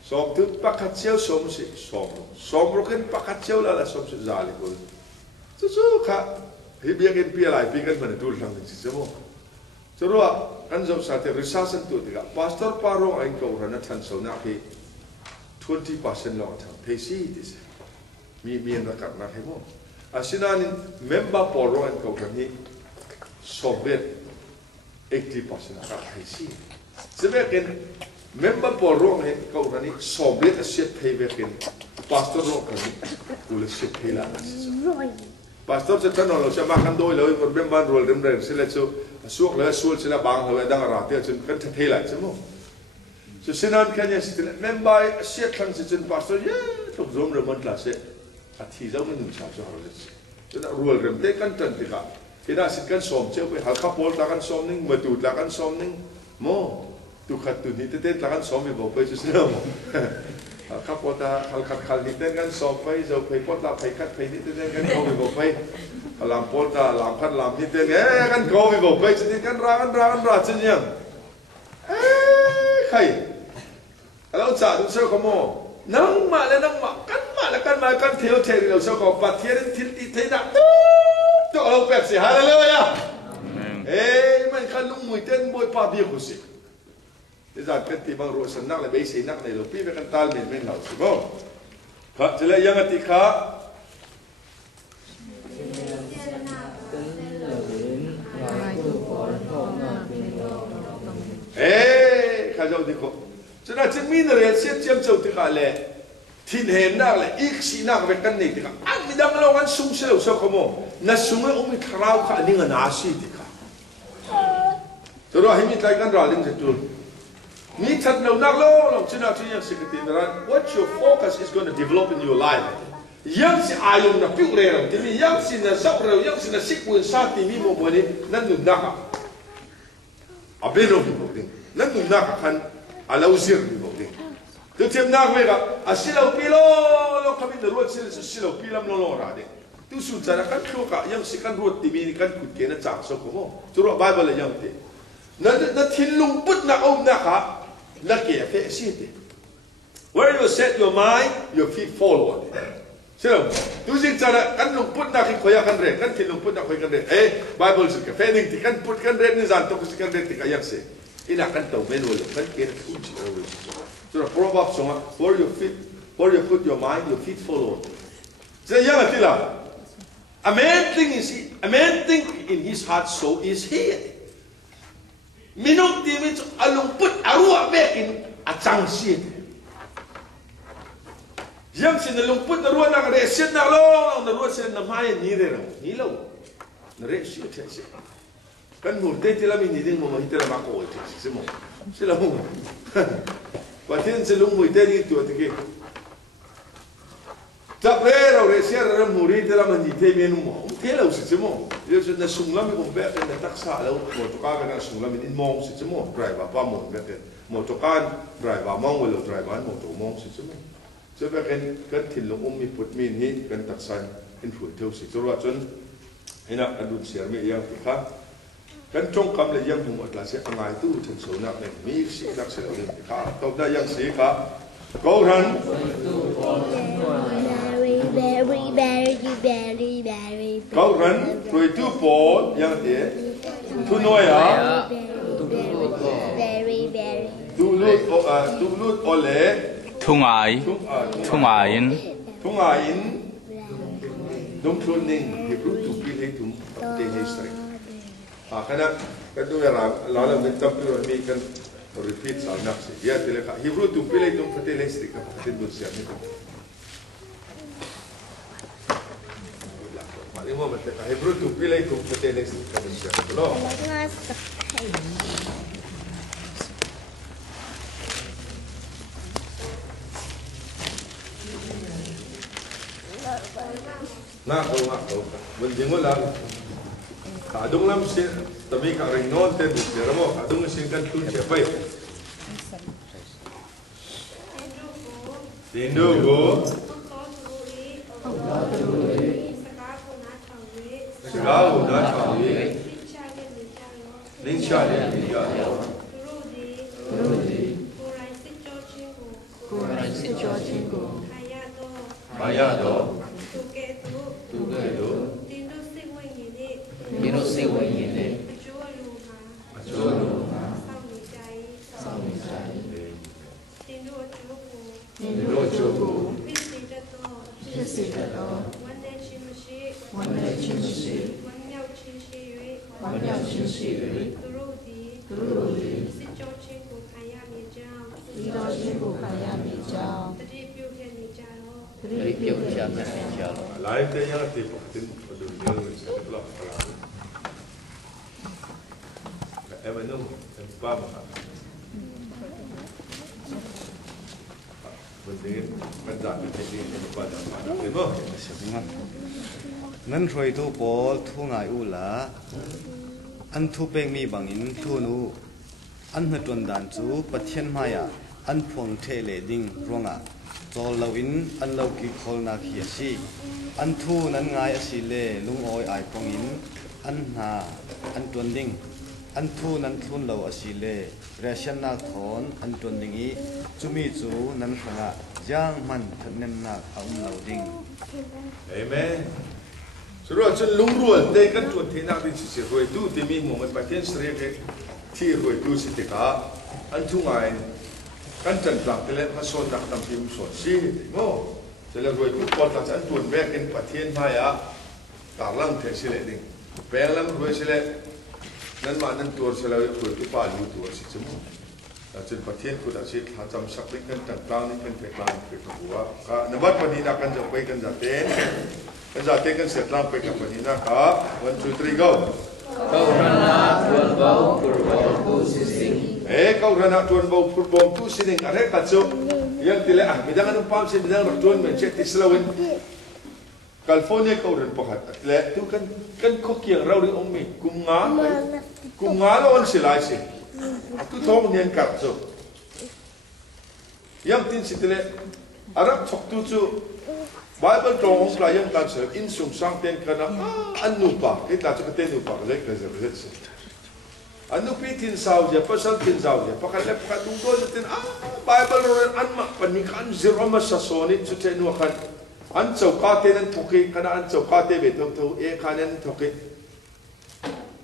som tup pakat cio som roken pakat cio lah som se zali kul susu kah hibiakin pialai pikan mana dul lang si semua cerua kan jauh sahaja risasan tu tiga pastor parong aing kau rana tan so nak ke 20% long term pesi dis mi yang rakat nak hemo asinan member parong aing kau rani sobet 80% rakat pesi sebagian member polong ni kau ni sobet asyik payback ni pastor lo kan boleh asyik paylah pastor setan lo siapa makan doi lo berbemban roll remrem sila suak lah suul sila bang lo dah ngerti asyik kan paylah semua so sinan kan ya setelah member asyik kan sejen pastor ya tu zoom reman lah se hati jauh ni nusa so harus so nak roll rem te kan cantika kita asyik kan som cewek halka pol lakan som ning metut lakan som ning mo tu kat tu ni tete lakan somi bawa susah mo. Kapota hal ni tete kan somi jauh pota kat ni tete kan kau bawa lam pota lam ni tete kan kau bawa jadi kan rangan racunnya. Kai, kalau cak tu saya kamu nang mak kan theoเราsaya kau patian til nak tu kalau pepsi haleluya. Man kan lung mui ten boy pa biar kusik. Jadi kan timbang ruas senang lebih senak ni lopi berkan tal min lau sebab. Kak jelas yang ketika kajau diko. Jadi cermin real siap jam jauh tika le, tin hendak le, iksi nak berkan ni tika. Bidang lawan sung selu so kamu, nasungai umi kerau kak ni ngan nasi tika. Terus himi taikan raling setul. ni chat no nak lo long china chi yang secretary ran what your focus is going to develop in your life yang si ayong na piu re ro ti mi yang si na zau ro yang si na sikun sa ti mi mo mo ni nan nu nak abeno mo ding nan nu nak kan alau zir mo ding tu tem nak me ga asilau pilo lo kami na ruat silau pilam lo ra de tu su cara kan ka yang si kan ruat ti mi kan kut ke na chang so ko mo tu ro bible yang te na thin lung put na om na ka na ke fe si te where you set your mind your feet follow silau tu sing cara kan lung put na ki khoya kan re kan thin lung put na khoya kan re bible su ke fe ning ti kan put kan re ni zan to ku kan re ti ka yang se ina kan tau men wo kan ke ku chi ro so the proverbs so where you put your mind your feet follow so yang atila a man think in his heart so is he minung ti mi alung put arua bekin achang si yang sin alung put arua na re sin na lo na ruwa sin na mai ni re ni lo na re si te si kan mur te ti la mi ni ding mo hitera ma ko ti si mo si la mo patin se lung mo te ni tu te ke ta prera re si ra muri te la mani te mi no mo te la si mo yo se na sung la mi ko be na taksa la mo to ka na sung la mi in mo si mo driver pa mo be mo to ka driver mo lo driver mo to mo si mo se be kan tin lo mi put mi ni kan taksa in fu te si to ra chon ina adun ser mi yang ti kha kan trong kam le yang mo atla se angai tu chen so na me mi si dak se lo ni kha to da yang si kha go run câu rắn rồi tu bổ yang thế tu nói à tu lút ole thu ngài in đúng tuần ninh hiệp lúc tu pi hay tu te hay sari à cái đó cái tu là làm mình tập rồi mình cần repeat sao nắp sẽ ya thế là hiệp lúc tu pi hay tu phải te hay sari cái phải buat siap ni ini mau betul. Hebrew tu pilih tu betul next kali siapa belum? Nak tahu. Menjengol lah. Kadung lam sih, tapi kak ringon tu bukan apa. Kadung sih kan tu siapa? Tindu go. Segala dah cakap, lincah dia. Ayah do. Tindu sewa ini. Acuh. Tindu cukup. Lain dia yang aktif, dunia macam itulah kalau. Emang empat macam. Penting pendat penting pada mana, betul? Nan roi tu pol thu ngai u la an thu peng mi bangin thu nu an na ton dan chu pathian maya an phong the le ding ronga chol lo in an lo ki khol na khi si an thu nan ngai asi le lung oi ai pong in an na an ton ding an thu nan thun lo asi le ration na thon an ton ding i chumi chu nan khanga jang man thanen na aum lo ding Amen. Suruh chen lung ruan deh kan tuan tina di sisi ruai tu demi mohon patien seria ke ti ruai tu siti ka antungai kan chen tak tele pasal nak tampil musuh si mo tele ruai tu kota chen tuan bekin patien maya tarlang te sile ding pelang ruai sile nan mana tuan sile ruai tu palu tuan si cemu chen patien ku dah si macam sakit kan tentang ni kan peklang pekua ka nabat panina kan japai kan jaten kan jate kan setlang pe kapanina ka 1 2 3 go Kau rana kurbau sising kau rana tuan bau perbom tu sini ada kacau yang tidak bidang anu pam sini bidang tuan mencet Islawin California kau ren pakat le tu kan kok yang rau di ommi kunga lo on silai si tu thong nian kacau yang tin sitile Arab chok tu chu Bible tong pelayan kanser insung sang ten kana anupa kita tu keten upa lek lek si anu pitin sauje pasal tin sauje pakai lep pakai tunggu ten Bible ron anma panikan ziroma sasoni tu ten wakan an chauka ten thoki kana an chauka te betung tu kanen thoki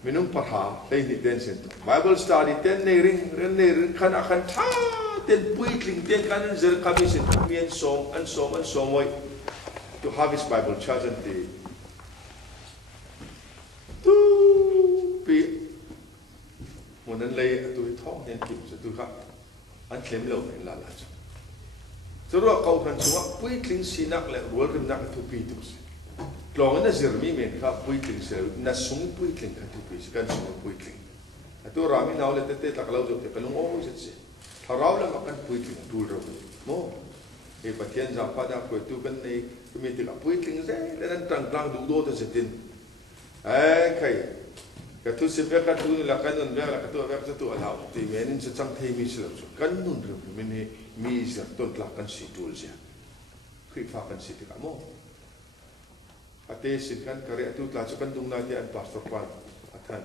minung parha lei ni ten sen Bible study ten nei ring kana kan tha ten puitling ten kanen zir kamisin mien som an somoi to Harvest Bible Church and the tu pi một lần lấy tôi thong nên kịp cho tôi khác anh kém lâu này là cho đó câu thần chúa quý linh xin nặng lại ruột cái nặng tu pi tu lòng nó Jeremy mình khác quý linh sẽ nó sung quý linh cái tu pi cái sung quý linh tôi ra mình nào lại tết tết là lâu rồi thì cái lông ôi rất gì thà rau là mà cái quý linh tu rồi mô thì bát thiên giảm phát ra của tu cái này mình thì gặp quý linh thế nên trăng trăng đủ đô tôi sẽ tin cái tu sih berkat tu lah kan nun berkat tu berkat tu alau ti menin secang thei mi sel kan nun ru meni mi ser ton la kan si tul sia khi fa kan si ti ka mo ate sin kan kare tu tla chu kan dung na ti an pastor pan athan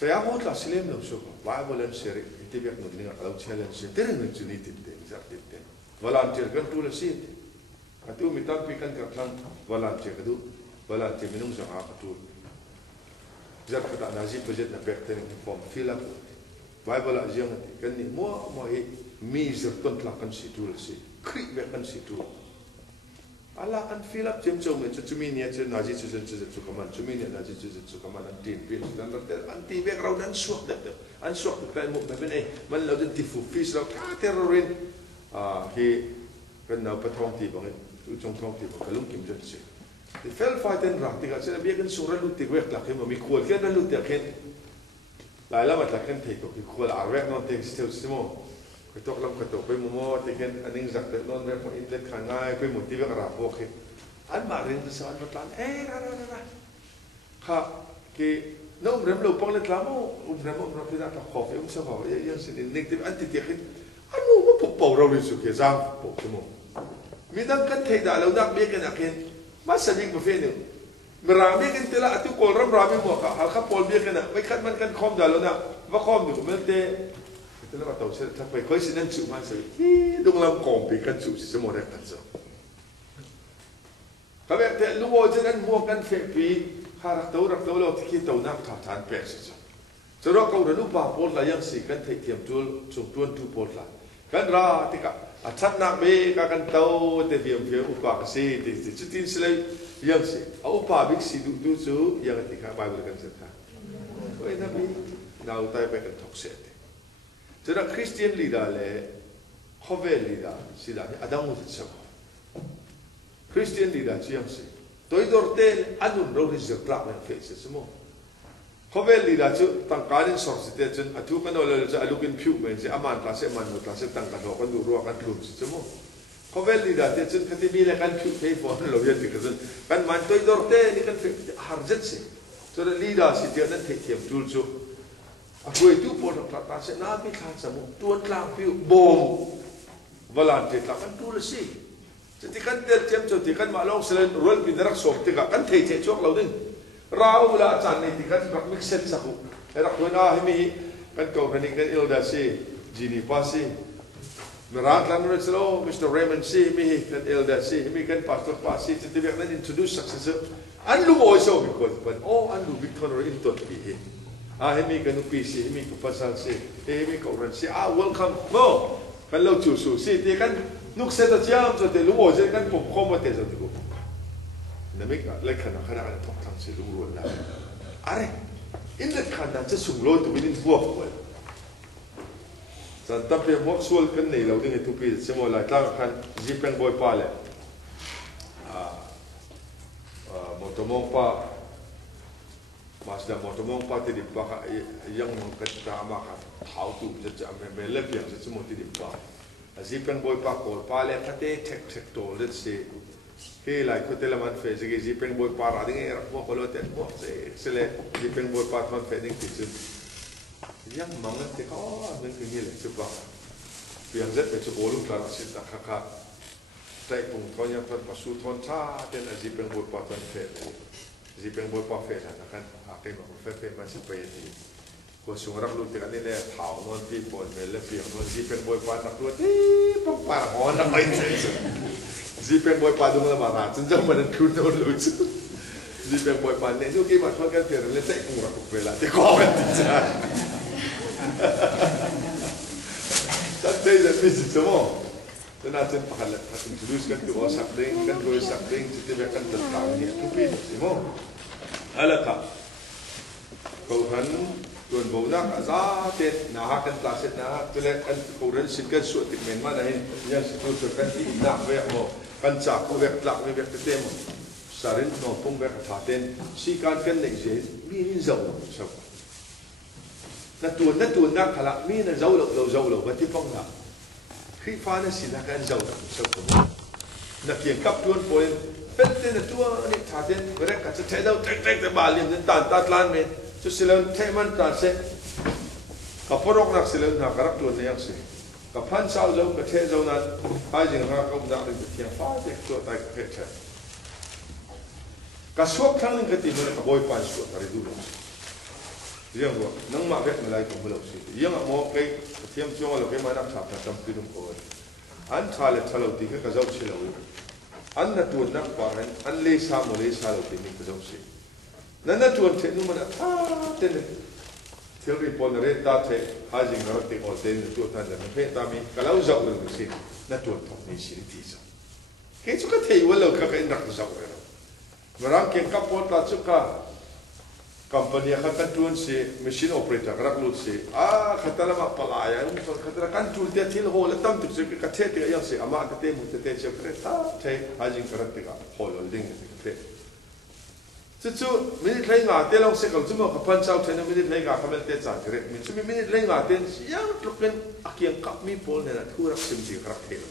taya mo tla silem lo so Bible and share ti bek nun ni alau challenge se tere nun chu ni ti te zar ti te volunteer kan tu la si atu mi tam pi kan ka thang volunteer ka du volunteer minung sa ka tu Zat kata Najib budget na perteng form fill up Bible ajang ati kan ni mo mi zerton tlakan situ si krik bekan situ ala kan fill up jem jom ne cumi ni aja Najib cu kaman cumi ni Najib cu kaman antin pil dan anti bek rau dan suak dak an suak kan mo ben man lo den tifu fish lo ka terrorin he kan na patong ti bang tu chong thong ti bang kalung kim jat si the fell fight and rock tiga sila biakan surah lu tiga wek lakin mami kuat kan lu tiakin laila mat lakin teko ki kuat arwek non tek stel simo ketok lam ketok pe mo tiken aning zak te non re po inlet khangai pe mo tiga rapo ke an marin sa an matlan ra kha ki no rem lo pang let lamo rem mo pida ta khof em sa ho yang sin nek te an ti tiakin anu mo po po ra ri su ke zang po simo midang kan thei da lo dak biakan akin masa big bufene merami kan tela atu kol ram rami mo ka halka pol bi kana mai khat man kan khom dalo na va khom du melte tela ba tau se ta pai khoi sinan chu man se dong lam kom pi kan chu se mo re kan so ka be te lu wo jen mo kan fe pi harak tau lo ki tau na ka tan pe se so ro ko ru ba pol la yang si kan thei tiam tul chung tuan tu pol la kan ra ti ka achat nak be ka kan tau te viam viam upa ka si ti chutin silai yang si upa big si du chu yang ti ka Bible kan sa oi na bi nau tai pe kan thok se te jara Christian leader le khove leader sila adang u sa Christian leader chi yang si toi dor te anun ro ri zir klak na face mo khove leader chu tangkarin source te chen athu kan ol cha alukin phu men se aman ta se man ta se tang kan kan du ro kan thum si mo khove leader te chen khati mi le kan phu pe fo lo ya ti kan man toi dor te ni kan har jet se so the leader si te nan the thiam tul chu a koi tu po ta se na bi kha sa mo tuan tlang phu bom volunteer ta kan tu le si ti kan te chem chu ti kan ma long selen rol bi darak sok ti ka kan thei che chok lo ding rau la chan ni tikan rak mixet saku erak wena hemi kan ko kan kan ilda si jini pasi merat lan no selo Mr. Raymond si mi kan ilda si mi kan pastor pasi ti tiak nan introduce success an lu mo so because but an lu victor in tot bi hemi kan pi si hemi ko pasal si hemi ko ran si welcome mo kan lo chu su si ti kan nuk set a jam so te lu mo je kan pom khom te so ko namik lekana kana kana tok tang si lu la are in the kanaจะสูงโลตัวนี้บวกไว้สันตับเปียบวกส่วนกันนี่เราดึงให้ทุกปีเสมอหลายตั้งคันจีเป็นบอยป้าเลยมอเตอร์มองป้ามาสดามอเตอร์มองป้าที่ดิบป้ายังมันกันตามมาครับ thảo tụจะไม่เลิกเพียงจะสมุติดิบว่าจีเป็นบอยปากโกลปาเล่คเตเทคเทคโตเลสเซ่เฮ้ยหลายคนเตลมันเฟสจีเป็นบอยปาราดิ้งเอรักพวกคนละเต็มพวกเซ่เลยจีเป็นบอยปาทมันเฟดิ้งติดซึยังมังเตะเขานั่นคือนี่แหละจุดว่าเพียงเจ็ดเป็นจุดโอลุกลาสิตาค่ะค่ะใจปุ่งทอนยังทอนปัสสุทอนชาเต็นจีเป็นบอยปาทมันเฟจีเป็นบอยปาเฟสนะกันอาเกมเฟมันสิไปดีก็ส่งรับรู้จากนี่แหละเผานอนที่บนเมลเปียงนอนจีเป็นบอยปานักรู้ที่ปังปาหอนักไม่ใช่จีเป็นบอยปาดูมันมาหาจนจะมันคุณโดนรู้จีเป็นบอยปาเนี่ยทุกที่มาทอดกันเพียงเล่นใจปุ่งรักเวลาที่ข้อมันติดใจสักเดือนไม่สิสมองแต่น่าจะพักแล้วถ้าคุณรู้สึกตัวสักเดือนกันโดยสักเดือนจะได้แบบกันตัดต่างเนี่ยทุกปีสมองอะไรครับเขาหันส่วนบุญนักอาซาเต็ดนาฮักกันตาเสนาฮักตัวเล็กกันเขาเรียนสิ่งกันส่วนติดเหม็นมาได้ยังสิ่งส่วนกันที่นักเวกโมกันจากผู้เวกหลักไม่เวกเต็มสารินนอพงเวกขาเต็นสิ่งการกันในเจมีนินเจ้าสักนักตัวนักขลักมีนเจ้าเราวันที่ฟังละคริฟ้าเนี่ยสินักกันเจ้าสักนักเกี่ยงกับตัวโพลเป็นเต็นตัวนี่ขาเต็นเวกกันจะเทเดาเทคแต่บาลีนตัดล้านเมตรจะเสลนเทมันตาเสกับพวกนักเสลนนักรักตัวนี้ยังสิกับพันสาวเจ้ากับเทเจ้านั้นหายจึงหาเขาดักในเทียนฟ้าเด็กตัวตายกับเพชรกับสวกครั้งนึงก็ตีมันกับบอยปานสวกอะไรดูเลยยังว่านังมาเพชรมาไล่กับมันเราสิยังมองไปเทียมช่วงเราไปมานักขับจำปีนุ่มโอยอันทาเลทาเราตีก็เจ้าเชลล์อันนั้นตัวนักปารันอันเลสาโมเลสาเราตีมีก็เจ้าสินั่นน่ะตัวเทนุมันท่าเต็นเที่ยวรีพอลเรตตาเทหาจิงรักติโอเต็นตัวท่านจะไม่ตามีก็แล้วจะอุ่นสินั่นตัวทำในสิ่งที่จะเกี่ยวกับเที่ยวเราก็เป็นนักจะอุ่นเมื่อรังเกี่ยวกับพอตาจุกะคอมพานีขัดตัวสิมิชินโอเปอเรเตอร์รักลุสิขัดละมาปลายขัดละกันตัวเดียวที่เราหัวละตั้มตุกสิกระเทศที่ยังสิอามาเตมุตเตเชฟเรตาเทหาจิงรักติกะหัวละดิ้งเทจู่ๆมินิทเล่งอาเตลองเสกเอาจู่ๆกับพันเช้าเทนมินิทเล่งอาเขาไม่เตะจ่ายเกรดมิจู่ๆมินิทเล่งอาเตนยังลุกเป็นอาเกียงกับมีโพลเนี่ยนะทุกรักซิมจีรักเทล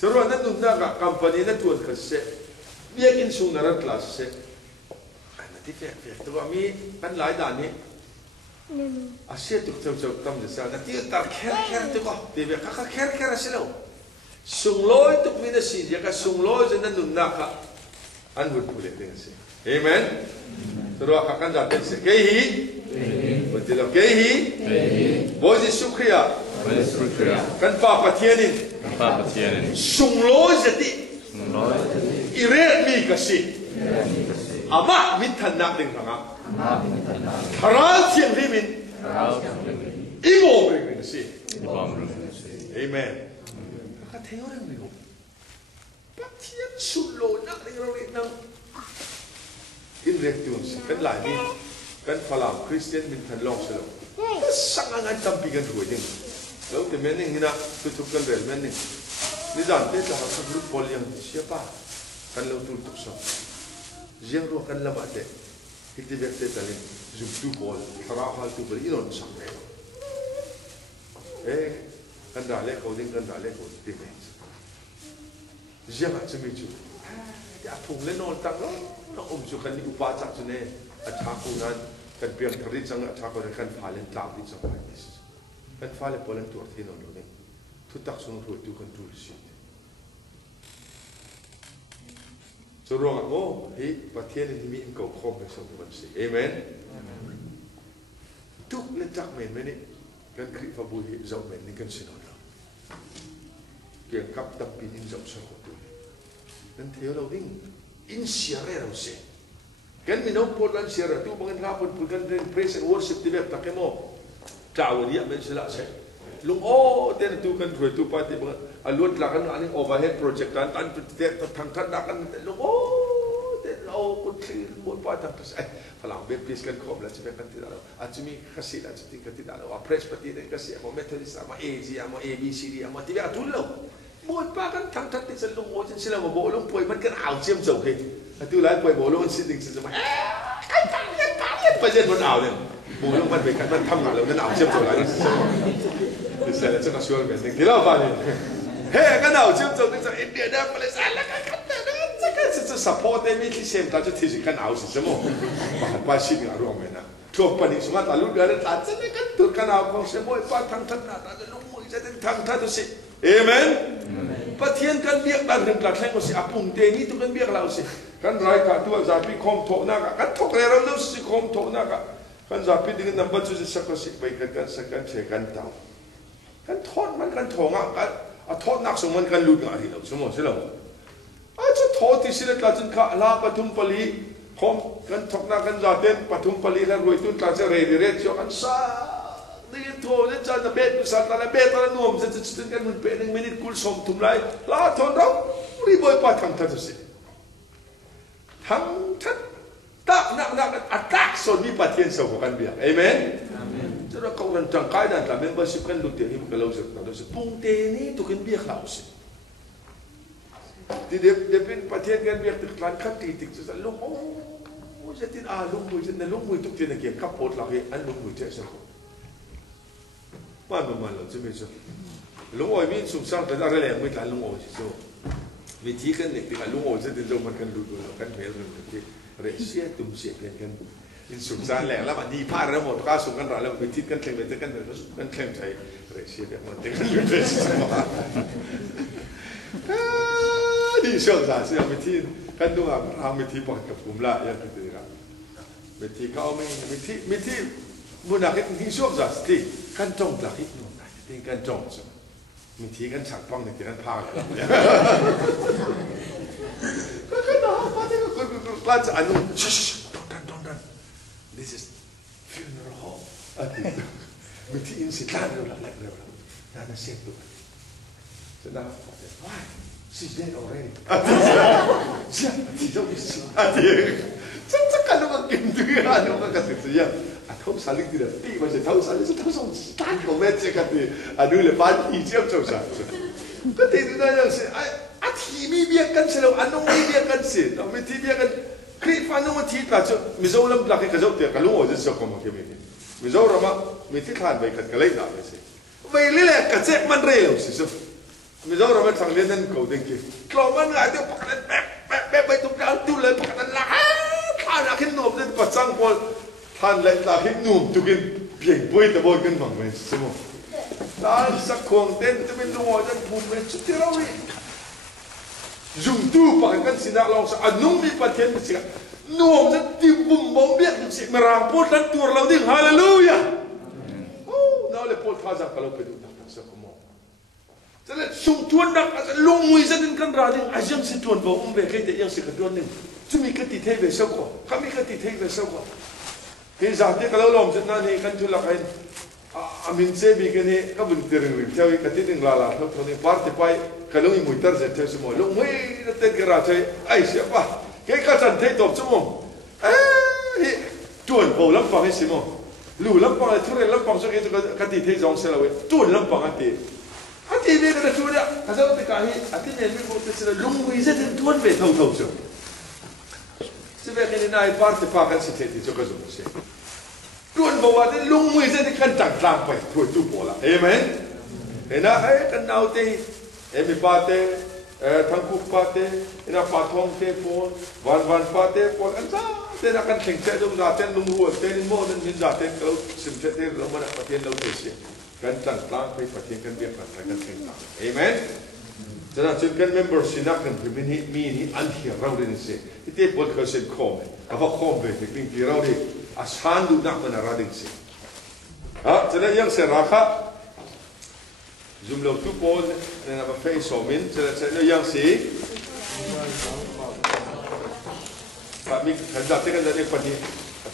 สรุปนั้นดูนะกับคอมพานีนั้นตัวเขาเสกเบี้ยกินสูงนั่นคลาสเสกอันนั้นที่เฟียตัวมีเป็นหลายด่านนี้อาเซียตุกเจ้าตั้มจะเสียนั่นที่ตัดแค่ตัวก็ที่เบี้ยก็แค่เสียแล้วสูงลอยตุกมีนะสิยังก็สูงลอยจนนั้นดูนะกับอันบุญพูดเรื่องสิเอเมนตัวข้ากันจัดเป็นสิเกฮีบุญที่เราเกฮีบอยสุขยากันป้าปะเทียนินสุงโลจติอิเรมีกสิอามามิทันนักดึงทางทาราเทียนริมินอีโมเรื่องสิเอเมนข้าเที่ยวเรื่องนี้ปะเทียนสุโลนักดึงเราเรียนนั่งอินเรติวนเป็นหลายนี่เป็นฝรั่งคริสเตียนมินทันลองเสลก็สังงานจำปีกันรวยจริงแล้วแต่เมื่อนึงนี่นะทุกๆกันเรื่องเมื่อนึงนี่จานเตะจะหาสักรูปบอลยังเสียป่ะกันเราตุลตุกสับยังรู้กันละบาดเจ็บที่ที่เด็กเตะตอนนี้จุดตุบอลทาราฮัลตุบอลอีนอนสังเกตกันด่าเล็กเขาดิ้งกันด่าเล็กเขาดิ้งเองยังอาจจะไม่จุดอยากพุ่งเล่นนอนตั้งแล้วน้องจุกันนี่อุปาจักจุเนี่ยอาชาคูนั้นกันเปลี่ยนทริจังอาชาคนกันฟ้าเล่นตามที่จังหวะนี้กันฟ้าเล่นบอลเล่นตัวที่นอนอยู่นี่ทุกตักส่งรู้ดูกันดูสิสรุปว่าโอ้เฮ้ยประเทศนี้มีอินเก่าคมไปสมบูรณ์สิเอเมนทุกเล่นจักเมนไหมนี่กันคริฟบุรีเจ้าเมนนี่กันสินอนเราเกี่ยงกับตับปีนินเจ้าสกุลดูนั่นเที่ยวเราดิ้งอินเสียเรื่องเราเสียกันมีน้องพูดกันเสียร์ตู้บางทีเราพูดกันเรื่อง praise and worship ที่แบบตะเกียบโม่จ้าวนี้เป็นสิละเสียลุงโอ้เดินตู้กันรวยตู้ปาร์ตี้บางอันล้วนหลักกันอันนี้ overhead project กันตันเตะทางทันดักกันลุงโอ้เดินเอาคนที่บนปาร์ตี้กันฝรั่งเบบพิสกันครบแล้วจะเป็นกันที่เราอาจจะมีข้าศึกอาจจะติดกันที่เราว่า press ปฏิเดกันเสียมาเมทัลลิสต์มา A G มา A B C D มาที่แบบทุนเราบนปากันทางทันที่จะลุงโอ้จนเชื่อว่าโบลุงป่วยมันก็เอาเชื่อมโยงกันตู้ไล่ป่วยโบลุงสิ่งสิ่งจะมาเอ๊ะไปเจอคนเอาเนี่ย บูลงมันเป็นกันมันทำงานแล้วนั่นเอาเชื่อมโยงอะไรดิเซลจะก็ชวนกันหนึ่งที่เราฟังเฮ้กันเอาเชื่อมโยงกันจากอินเดียนะมาเลเซียแล้วกันจะ support ได้ไม่ที่เซมตาจะที่สิกันเอาสิสมองมาไปชิดงานรวมกันนะทั่วไปนี่สมมติตาลุกเดินตาจะไม่กันตุกันเอาของเสมอฟ้าทางท่านน่ะตาจะลงมือจะทางท่านตุสิเอเมนปะเทียนกันเบียกดันถึงกระแทกก็สิอาปุ่งเตนี่ตุกันเบียกเราสิกันไรกันตัวจะพิคมโถนักกันทุกเรื่องเราสิคมโถนักกันจะพิดึงน้ำบัตรจะสักก็สิไปกันสักกันเชกันเต่ากันทอดมันกันโถงอ่ะกันทอดนักสมมันกันลุดงานที่เราสมมติใช่ไหมอาจจะทอดที่สิเลตาจนข้าลาปฐุมปลีคมกันทอกนักกันจะเต้นปฐุมปลีแล้วรวยตุนตาจะเรดิเรตชกันซานี่โถนี่จะจะเบ็ดกุศลตาละเบ็ดตาละนุ่มจะตึงกันมันเป็น1 minuteกุลสมทุ่มไรลาทอนเรารีบอยปะทางทัศน์ทั้งทัศตักนักอัตตักส่วนนี้ปะเทียนสาวกันเบียร์เอเมนจะเราเขากันจังกายนั่นแต่เมมเบอร์ชิพกันลุดเดียวนี่มันก็เราสึกเราสึกปุ่งเตนี่ตุกันเบียร์เราสิที่เดี๋ยวเป็นปะเทียนกันเบียร์ตึกหลังขัดตีติดจะลุงโอ้จะติดลุงมือจะในลุงมือตุกเทียนเกี่ยวกับโพดเราเห็นอันลุงมือเจ้าสักมันเราจะไม่ใช่ลุงโอ้ยมีสุขสันต์แต่อะไรไม่ทันลุงโอ้ยใช่วิธีกันเนี่ยที่ลุงโอ้ยจะติดลงมันกันดูเรากันเพียงกันที่เรียกเสียตุ่มเสียเพียงกันอินสุขสันต์แหล่งแล้วมันดีพลาดแล้วหมดก้าสุขกันหน่อยแล้ววิธีกันเคลมไปกันเลยกันเคลมใจเรียกเสียแบบมันเต็มกันเลยดีช่วงสายเสียวิธีกันดูอ่ะทำวิธีปอดกับกลุ่มละอย่างที่ครับวิธีเขาไม่วิธีบุญนักที่ช่วงสายที่กันจงหลักที่หนุ่มที่กันจงมีทีกันฉักป้องในที่กันพากันก็น้องป้าที่ก็กล้าจะอันนู้นdon't run this is funeral hall มีที่อินสิการเร็วนั่นเสียตัวจะน่าwhy she's dead already เสียที่เจ้ามีสิจะกันว่ากินด้วยอันนู้นก็ติดเสียเขาสาลิกที่เด็ดที่มันจะเท่าสาลิกเท่าสองสานของแม่เจ้ากันที่อันนู้นเลยบ้านที่เชี่ยวชาญก็ติดอยู่นั่นยังสิอาทีมีเบียกันเสร็จแล้วอันนู้นมีเบียกันเสร็จเราไม่ทีเบียกันคลิปอันนู้นทีตาจะมิโซลัมหลักที่เขาจะเตียกันลุงโอ้จะเชื่อคำว่าเขาไม่ดีมิโซรามามีที่ทานไปกันก็เลยด่าไปสิไม่เลี้ยกันเจ็บมันเร็วสิสุดมิโซรามาทางเลี้ยนนั่นเขาเด็กกลัวมันง่ายเดี๋ยวปากนั้นแบะไปตรงกลางดูเลยปากนั้นละข้านักขึ้นหนุ่มจะปัดซังพอท่านเลยตาขึ้นหนุ่มตุกินเพียงปุ้ยตะโบยกันฝังเลยสมมติตาสักควงเต้นจะเป็นลุงโอ้จะพูดเลยสุดที่เราเลยจุ่มตู้ปากกันสินะลองสักอันนุ่มมีปะเทียนสิครับนุ่มจะติบุ่มบ่มเบี้ยสิมาราพูดนั้นตัวเราดิ้งฮาเลลูยาโอ้น่าเลยพูดท่าจากเราไปดูนักสักขโมยจะเลยสุ่มทวนนักจะลุงมือจะดึงกันราดิ้งอาจยังสิทวนบ่เบกให้แต่ยังสิกันทวนหนึ่งจะมีกติเทเวสก่อเขามีกติเทเวสก่อเห็นจากที่เราลองจะนั่นเองกันทุลักให้อามินเซบีกันนี่ก็บุญเตรึงเจ้าอีกติดหนึ่งลาลาเขาคนนี้พาร์ทไปก็ลุงอีมุยตร์เสร็จเจ้าสมองลุงไม่ได้เตะกระไรไอ้เสียป่ะแค่ข้าจันเทตบสมองจวนโบลำฟังให้สมองลู่ลำฟังทุเรศลำฟังสักอย่างก็ติเทจงเสลาเวจวนลำฟังอันตีเบี้ยกันทุเรศข้าจะติดกันให้อันที่เนี่ยไม่พูดแต่ลุงไม่จะถึงจวนเวทเท่าเจ้าจะเป็นยังไงพาร์ทพากันสิเทติจุกจุกเสียจวนบอกว่าลุงมือจะได้กันจังกลางไปทั่วทุกโบละเอเมนเห็นนะกันเอาตีมีปาเตทั้งคุกปาเตนะปาทองเตปอนวันปาเตปอนอันซ่าเตนะกันเข่งเตะตรงนั้นเตลุงหัวเตนิโมนั่นมินจ่าเตเราสิมเตเรามันปะเทียนเราเสียกันจังกลางไปปะเทียนกันเบียดกันกันเข่งต่างเอเมนจะนั่งจนกันเมมเบอร์สินักกันเป็นมีนี่อันที่เราเรียนเสียที่เตะบอลเขาเส้นคอมแต่พอคอมไปถึงที่เราเรียนอาชานดูนักมันอะไรเสียจะนั่งยังเสียราคาจุ่มลงทุกคนเนี่ยนะเฟซโซมินจะนั่งยังสีแบบมีขันจับที่กันจะได้ปฏิ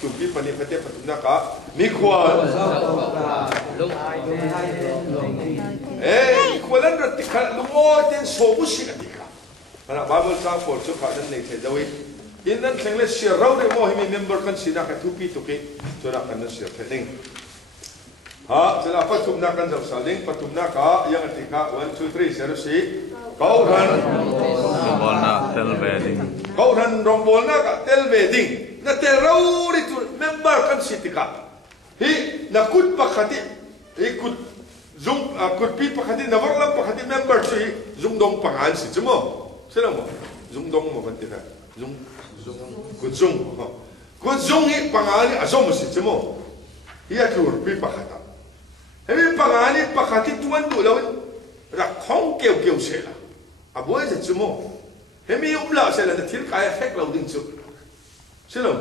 จุ่มที่ปฏิปฏิปฏินักะมีขวานขวานนั้นรติขันลุงโอ้เต็นโซ่บุษกันดีค่ะขณะบาเบิลซาฟอร์ชุกขันนั้นในเทดาวิอินนั้นเข่งเล็กเสียเราได้โม่ให้มีเมมเบอร์กันสีนักทุกปีทุกปีจะนักกันนั้นเสียเทดิ้งจะนับปัจจุบันกันจะสั่งดิ้งปัจจุบันก็ยังติดค่ะ1 2 3เสียรู้สิเขาทันบอลนักเทลเวดิ้งเขาทันรองบอลนักเทลเวดิ้งนั่นแต่เราได้ตัวเมมเบอร์กันสิติดค่ะ hi nakut pakhati hi kut zung kut pi pakhati nawarlam pakhati member si zung dong pangan si chimo sila mo zung dong mo kan tira zung kut zung hi pangani azom si chimo hi atur pi pakhata hi pangani pakhati tuan tu lawin rak khong keu sela aboy si chimo hi mi umla sela na thil kaya hek law ding chu sila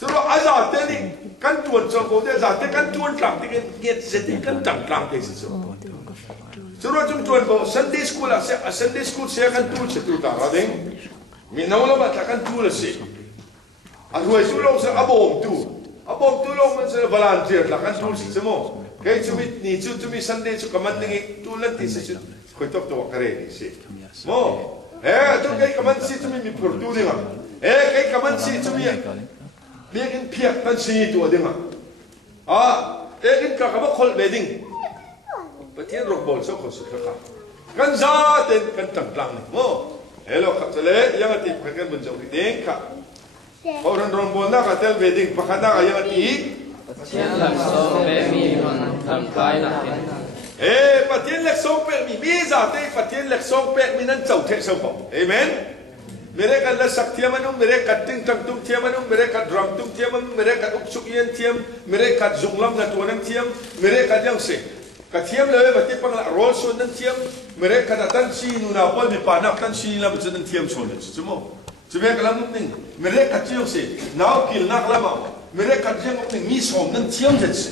cho nó giờ thế đi căn tuần cho cô thế giờ thế căn tuần làm thì cái nghiệt sẽ thì căn chẳng làm cái gì cho nó chúng tuần có Sunday school là sẽ Sunday school sẽ căn tuần sẽ tu cả đấy mình nói là bạn căn tuần là gì rồi số lâu sẽ abom tu lâu mình sẽ volunteer là căn tuần sẽ mò cái chúng mình nhị chúng mình Sunday cho comment này tu lên thì sẽ khởi tập tổ cái này sẽ mò chúng cái comment sẽ chúng mình produce đi mà cái comment sẽ chúng mình biết in phiệt tan si tu đi mà in cả các bác khol wedding bữa thiên rục bol số khol sự khác kan za tên kan tang lang này mò hello khắp sẽ lấy yang ati phải kan benjau đi đến cả orang orang bol na katel wedding pakada yang ati thiên lạc số bé mi còn thằng cái là bữa thiên lạc số bé mi bây giờ đây bữa thiên lạc số bé mi nên giàu thế sao không amen मेरे का लसक थिया मनु मेरे का टिंग टंग तुम थिया मनु मेरे का ड्रम तुम थिया मनु मेरे का उपसुकियन थियम मेरे का जुंगलम न तुनम थियम मेरे का जंग से का थियम ले बते पंगला रोल सोन थियम मेरे का तन सी नुना पल भी पाना तन सी ला बचन थियम सोन चुमो चुबे का लम निंग मेरे का जियो से नाव किल नाक लमा मेरे का जंग निंग मी सोम नन थियम जसे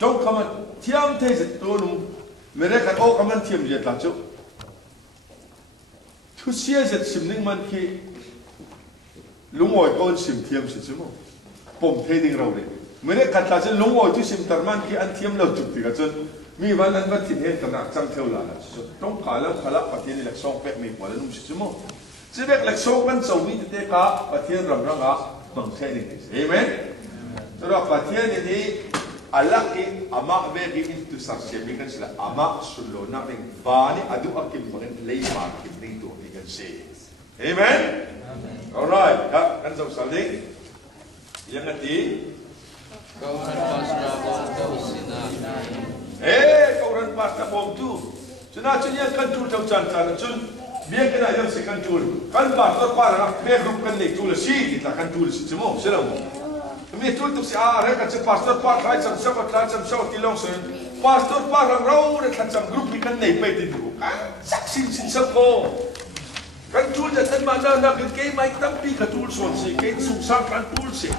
तो कमन थियम थे से तो नु मेरे का ओ कमन थियम जे ला चुทุเสียจะสิมนึงมันคือลุงอ้อยก้อนสิมเทียมสิจุ๊มผมเทดิ่งเราเลยเมื่อขัดตาจะลุงอ้อยที่สิมตร์มันคืออันเทียมเราจุดที่กันจนมีวันนั้นก็ทิ้งเห็นตระหนักจำเท่าไหร่ต้องขาแล้วขาลับปะเทียนหลักสองแปะมีกว่าแล้วนุ่มสิจุ๊มจะเด็กหลักสองกันจะวิ่งเตะกาปะเทียนรำรังอ่ะบังเทดิ่งเอเมนแต่เราปะเทียนนี่อัลลักอีอามาเวกิอินตุสักเสียมีกันสิละอามาสุดโลนักดิ่งบานี่อดูอักิมบังเลยมากิมดิ่งตัวAmen. Alright. Kan so saling. Yang nanti. Kauran pasra bom tu sina. Kauran pasra bom tu. Cuna yang kan tu tahu jangan cun. Biar kena yang sekan tu. Kan pasra para biar grup kan nek tu lesi kita kan tu lesi semua. Selamu. Kami tu tu si mereka cakap pasra para hai jam siapa tilong sen. Pasra para rau mereka jam grup kan nek pe tu. Saksi sin sako. Kan tool dat dan mana nak ke mai tampi ka tool son si ke susah kan tool si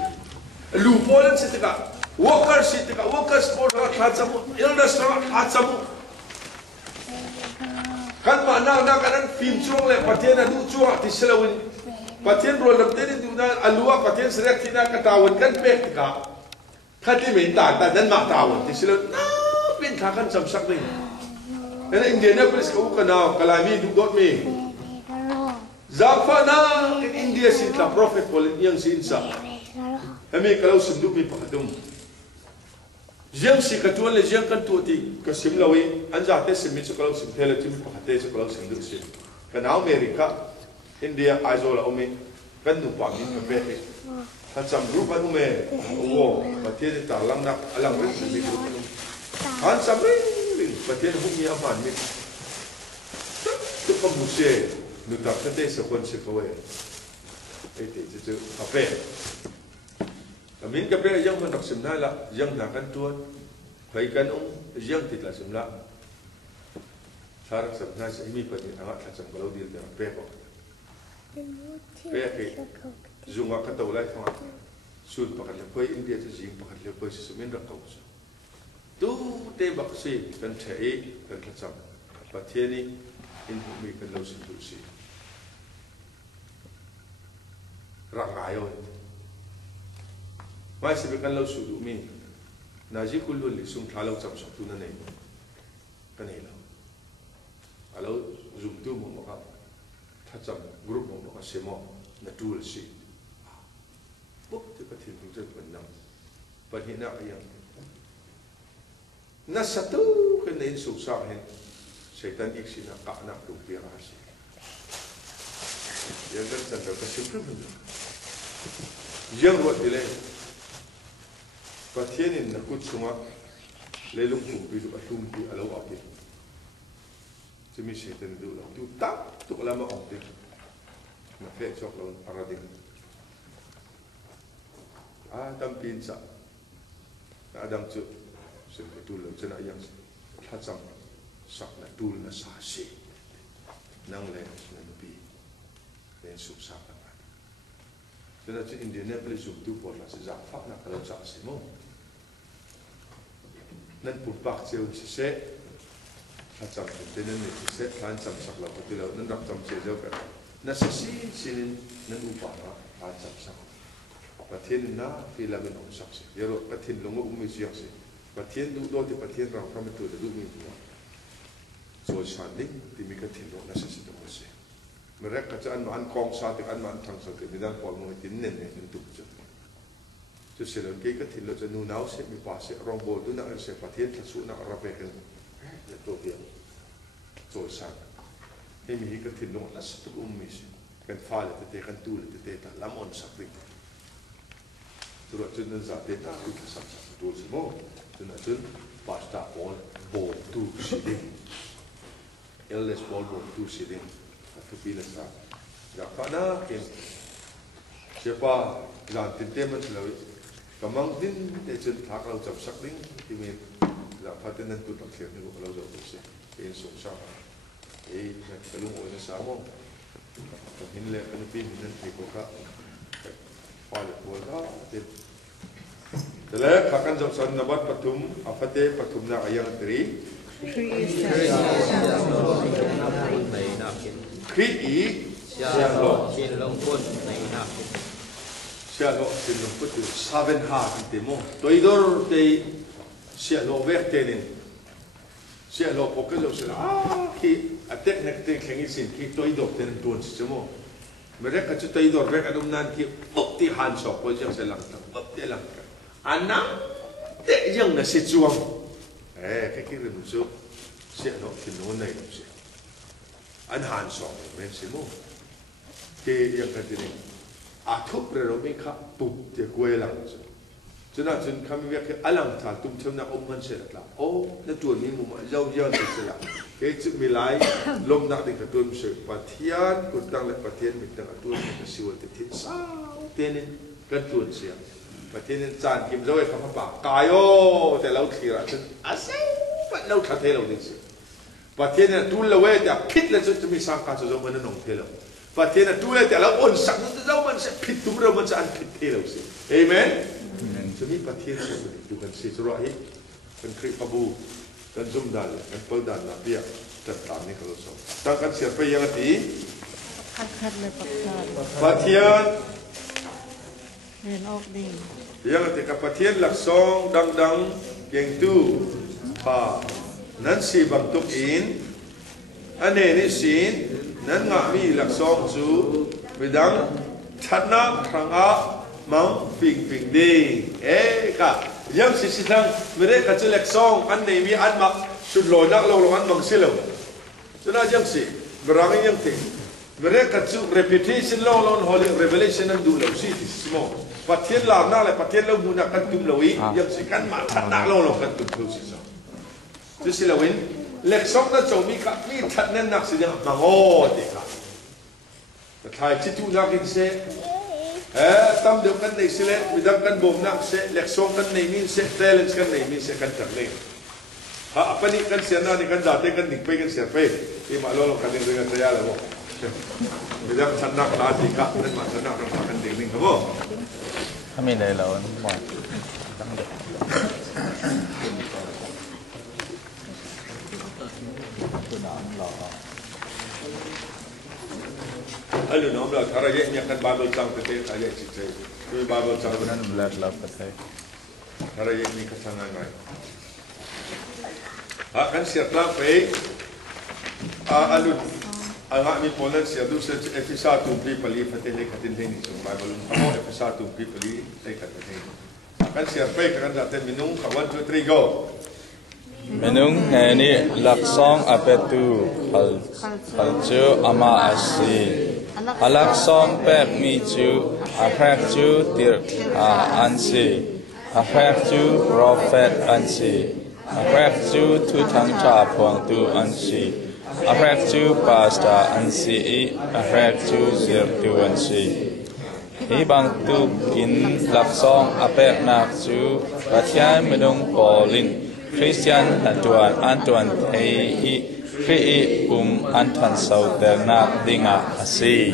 lu polen si tika workers for khajamu illness ra khajamu kan mana nak kan film chong le patien adu chua ti selawin patien ro lam te ni na alua patien srek tina ka tawon kan pek tika khati me ta dan ma tawon ti selaw na pin kha kan sam sak ni ena Indianapolis ka kana kalami du dot me Zafana in India sinta prophet polin yang sinsa. Kami kalau senduk mi pakadum. Jeng si katuan le jeng kan tuati kasim lawi anja te simi so kalau sim tele tu pakate so kalau senduk si. Kan Amerika India aizola ome kan nu pa min be. Macam grup anu me wo batie ta lang nak alang rin mi grup anu. Han sampai batie humi aman mi. Tu pembuse nu tak kete sekon sekowe itu apa amin kape yang mendak semna la yang nakan tuan baikan yang tidak semna sarak semna semi pada anak macam kalau dia dah apa ke zunga kata ulai sama sud pakai lepoi India tu jing pakai lepoi sesumin rak kau tu tebak si kan cai kan macam patieni in bumi kan lau sentusi rangayo mai sebekan lau sudu mi naji kullu li sum thalau cham sok tu na nei kanela alo zum tu mo ka thacham group mo ka semo na tool si buk te ka thil tu ban nam panhina ayang na satu kan nei su sa hen Syaitan iksina ka anak tu pirasi. Yang kan sandal kasih problem. Yang buat delay. ประเทศนี้นักกุศลเลยลงทุนไปดูอัตลุมที่เราเอาไปจะมีเศษเป็นดูเราดูตับตุกแล้วมาออกดิมาเฟะชกเราอะไรดิตั้มปีนสักดังจุดสิ่งที่ดูเราจะน่ายังถ้าจำสักนะดูนะสาสีนั่งเลยนั่งปีเป็นสุขสันต์กันจะน่าจะอินเดียเนี่ยเป็นสุขดูปวดละจะจับฟักนักเราจับสิมั้งนั่นปุบปักเจียวเสะถ้าจำเป็นนั่นนี่เสะท่านจำสักเราปฏิเรานั่นรับจำเจียวกันนั่นสินั่นอุปาระท่านจำสักประเทศน่ะที่เราเป็นองค์ศักดิ์สิทธิ์เยอะประเทศลงก็อุ้มมีเสียงสิประเทศดูโดยที่ประเทศเราทำให้ตัวจะดูมีหัวโซชันนิ่งที่มีกระถิ่นลงนั่นสิตัวเสียเมื่อแรกก็จะอันมันกองซาติอันมันทางสังเกตมีด้านความมุ่งที่เน้นมันตุกจุดจะเสียแล้วกี่กระถิ่นเราจะนูนาวเสียมีป่าเสียรองโบดูนักเสียประเทศทัศนักรับเป็นตัวเดียวโซชันให้มีกระถิ่นลงนั่นสิตัวอุ้มมีเสียกันฟ้าเลยเตะกันตูเลยเตะแต่ละมันสักดิตัวจุดนั้นจะเป็นตัวที่สักตัวสมองตัวนั้นจุดพาสต้าบอลตูสิดิเอลเลสบอลตูสิดิทุกปีละสักอยากฟังนะเห็นเชื่อป่ะหลานติดเต้มันเลยกำลังดิ้นแต่จุดทักเราจับสักดิ้งที่มีหลังพัฒนาตัวต่างเขียนนี่เราจะดูสิเป็นสงสารกระลุงโอ้ยสามองเห็นเลยกันปีนี้นั่นที่กูก็พอเลยตัวก็เด็ดแต่แล้วข้ากันจะสอนนวัตปฐุมอาฟัตเตปฐุมนาอายังตรีครีอีเชียโลชินลงพุทในนาเชียโลชินลงพุทอยู่ซาเวนฮาที่เตโมตัวอีดอร์ที่เชียโลเวกเตนินเชียโลพกเราเสียที่อัตเตกนักเตะแข่งอีสินที่ตัวอีดอร์เตนินตัวนี้ใช่ไหมเมื่อแรกก็จะตัวอีดอร์เวกอารมณ์นั้นที่ปุ๊บที่หันศอกก็จะเสลังตั้งปุ๊บที่หลังกันอันนั้นเตะยังน่ะสิจวงแค่คิดเรื่องนู้นเสียโลที่โน่นในนู้นเสียอันหันศอกไม่ใช่มั้งที่ยังกันที่นี่อาทุบเรื่องไม่ขับปุ๊บที่กวยหลังจนจนคำวิเคราะห์อลังถาตุ้มเท่านั้นอมมันเสร็จแล้วโอ้นั่นตัวนี้มุมเจ้าเจ้าเสร็จแล้วเฮ้ยจึงมีหลายลมนักที่กระตุ้นเสร็จปะเทียนกุตั้งและปะเทียนมีตั้งกระตุ้นมันสิวันที่สาวเทียนนี่กระตุ้นเสียปะเทียนจานกิมจะไว้คำปากกายโอแต่เราขี้ระจนอาศัยปะเราทัดเทเราดิสิปะเทียนเนี่ยตุ้นเราเว้ยแต่พิษแล้วจะมีสังกัดจะมันนั่นองเทเราปะเทียนตุ้นเลยแต่เราอ่อนสังเรามันจะพิษตุ้มเรามันจะอันพิษเทเราสิเอเมนจะมีประเทศส่วนหนึ่งดูกันสิสุราฮิกันคริปบูกันซุ่มดันกันเปิดดันนาเบียจัดตามนี้เขาสอนตั้งกันเสียไปยังทีคัดเลยประเทศเรียนออกดียังที่กับประเทศหลักสองดังๆเก่งตู้ป่านั้นสีบังตุกอินอันนี้นี่สินนั้นงามีหลักสองจูไปดังชัดนักครั้งมังปิงดีก็ยังสิทังเมื่อไรก็จะเล็กซองอันนี้มีอันมาชุดโลนักโลอันมังสิลฉะนั้นยังสิบรางยังติเมื่อไรก็จะ reputation โลholy revelation นั้นดูเราสิที่สมองประเทศลาวนั่นแหละประเทศเราบุญนักกันตุ่มเราอียังสิกันมาทัดนักโลกันตุ่มเราสิสองจะสิเราเห็นเล็กซองนั้นจะมีกับมีทัดแน่นนักสิยังมังโอ้ดีครับแต่ท้ายที่ทุกนักกินเสตั้มเดียวกันในสิเลวิดังกันบ่มนักเสเล็กซองกันในมินเสเทเลนส์กันในมินเสกันจังเลยฮะปนิกันเสียนานี่กันด่าเตกันดิ่งไปกันเสียไปที่มาล้อกันดิ่งกันเสียแล้วบ่วิดังชนะนาติกะนั่นมาชนะกันกันดิ่งดิ่งครับบ่ถ้าไม่ได้เราหมดตั้งเด็กตัวน้ำหล่อAlu nom lah, cara ye ni akan Bible cang pete, cara ye cicai. Tu Bible cangนั้นเลิศลับประเทศ cara ye ni kesangan mai. Akan siap lah pe. Alu, agak ni polan siap tu se episode tu beli pali pete le katin ni so Bible. Kamu episode tu beli pali le katin ni. Akan siap pe kan datang minum, 1 2 3 go. Menung ini laksong apetu kalju ama asi alaksong pep miju akrak ju tir ansi a phép chú prophet an si a phép chú tu thang cha phong tu an si a phép chú pastor an si a phép chú zir tu an si hi bang tu kin lak song a pek nak chú pathian medong polin Christian Antuan thei Kri an sau ter nak dinga asi.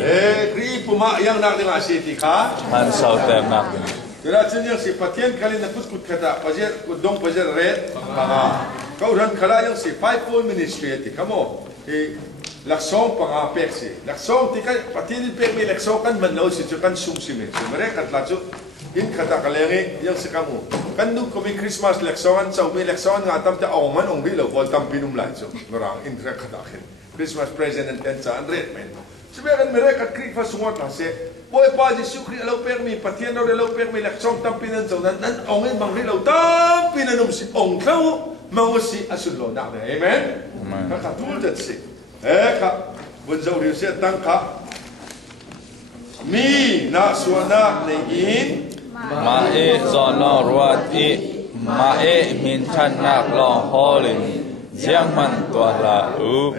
Kri puma yang nak dinga asi tika. An sau ter nak dinga. Kira jenis si patien kali nak kut kata pajer kudong pajer red. Kau ran kala yang si 5-4 ministry tika mo. Laksong pangapek si. Laksong tika patien pek mi laksong kan manau si kan sum si me. Mereka kat in kata kalengi yang si kamu. Kan nu kami Christmas laksongan sau mi laksongan ngatam ta oman ongri lo bol tam pinum lai so. Merang in kata kin. Christmas present and tensa and red man. Sebenarnya mereka krik fa sungot lah se. Boy pa Jesu kri alo permi patien alo permi laksong tam pinan so nan ongin mangri lo tam pinanum si ong kau mau si asul lo nak. Amen. Kata tul dat si. Kak bunjau dia se tang kak. Mi na suana nein ma e zono ruat e ma e min chan nak long holin jiang man tua la u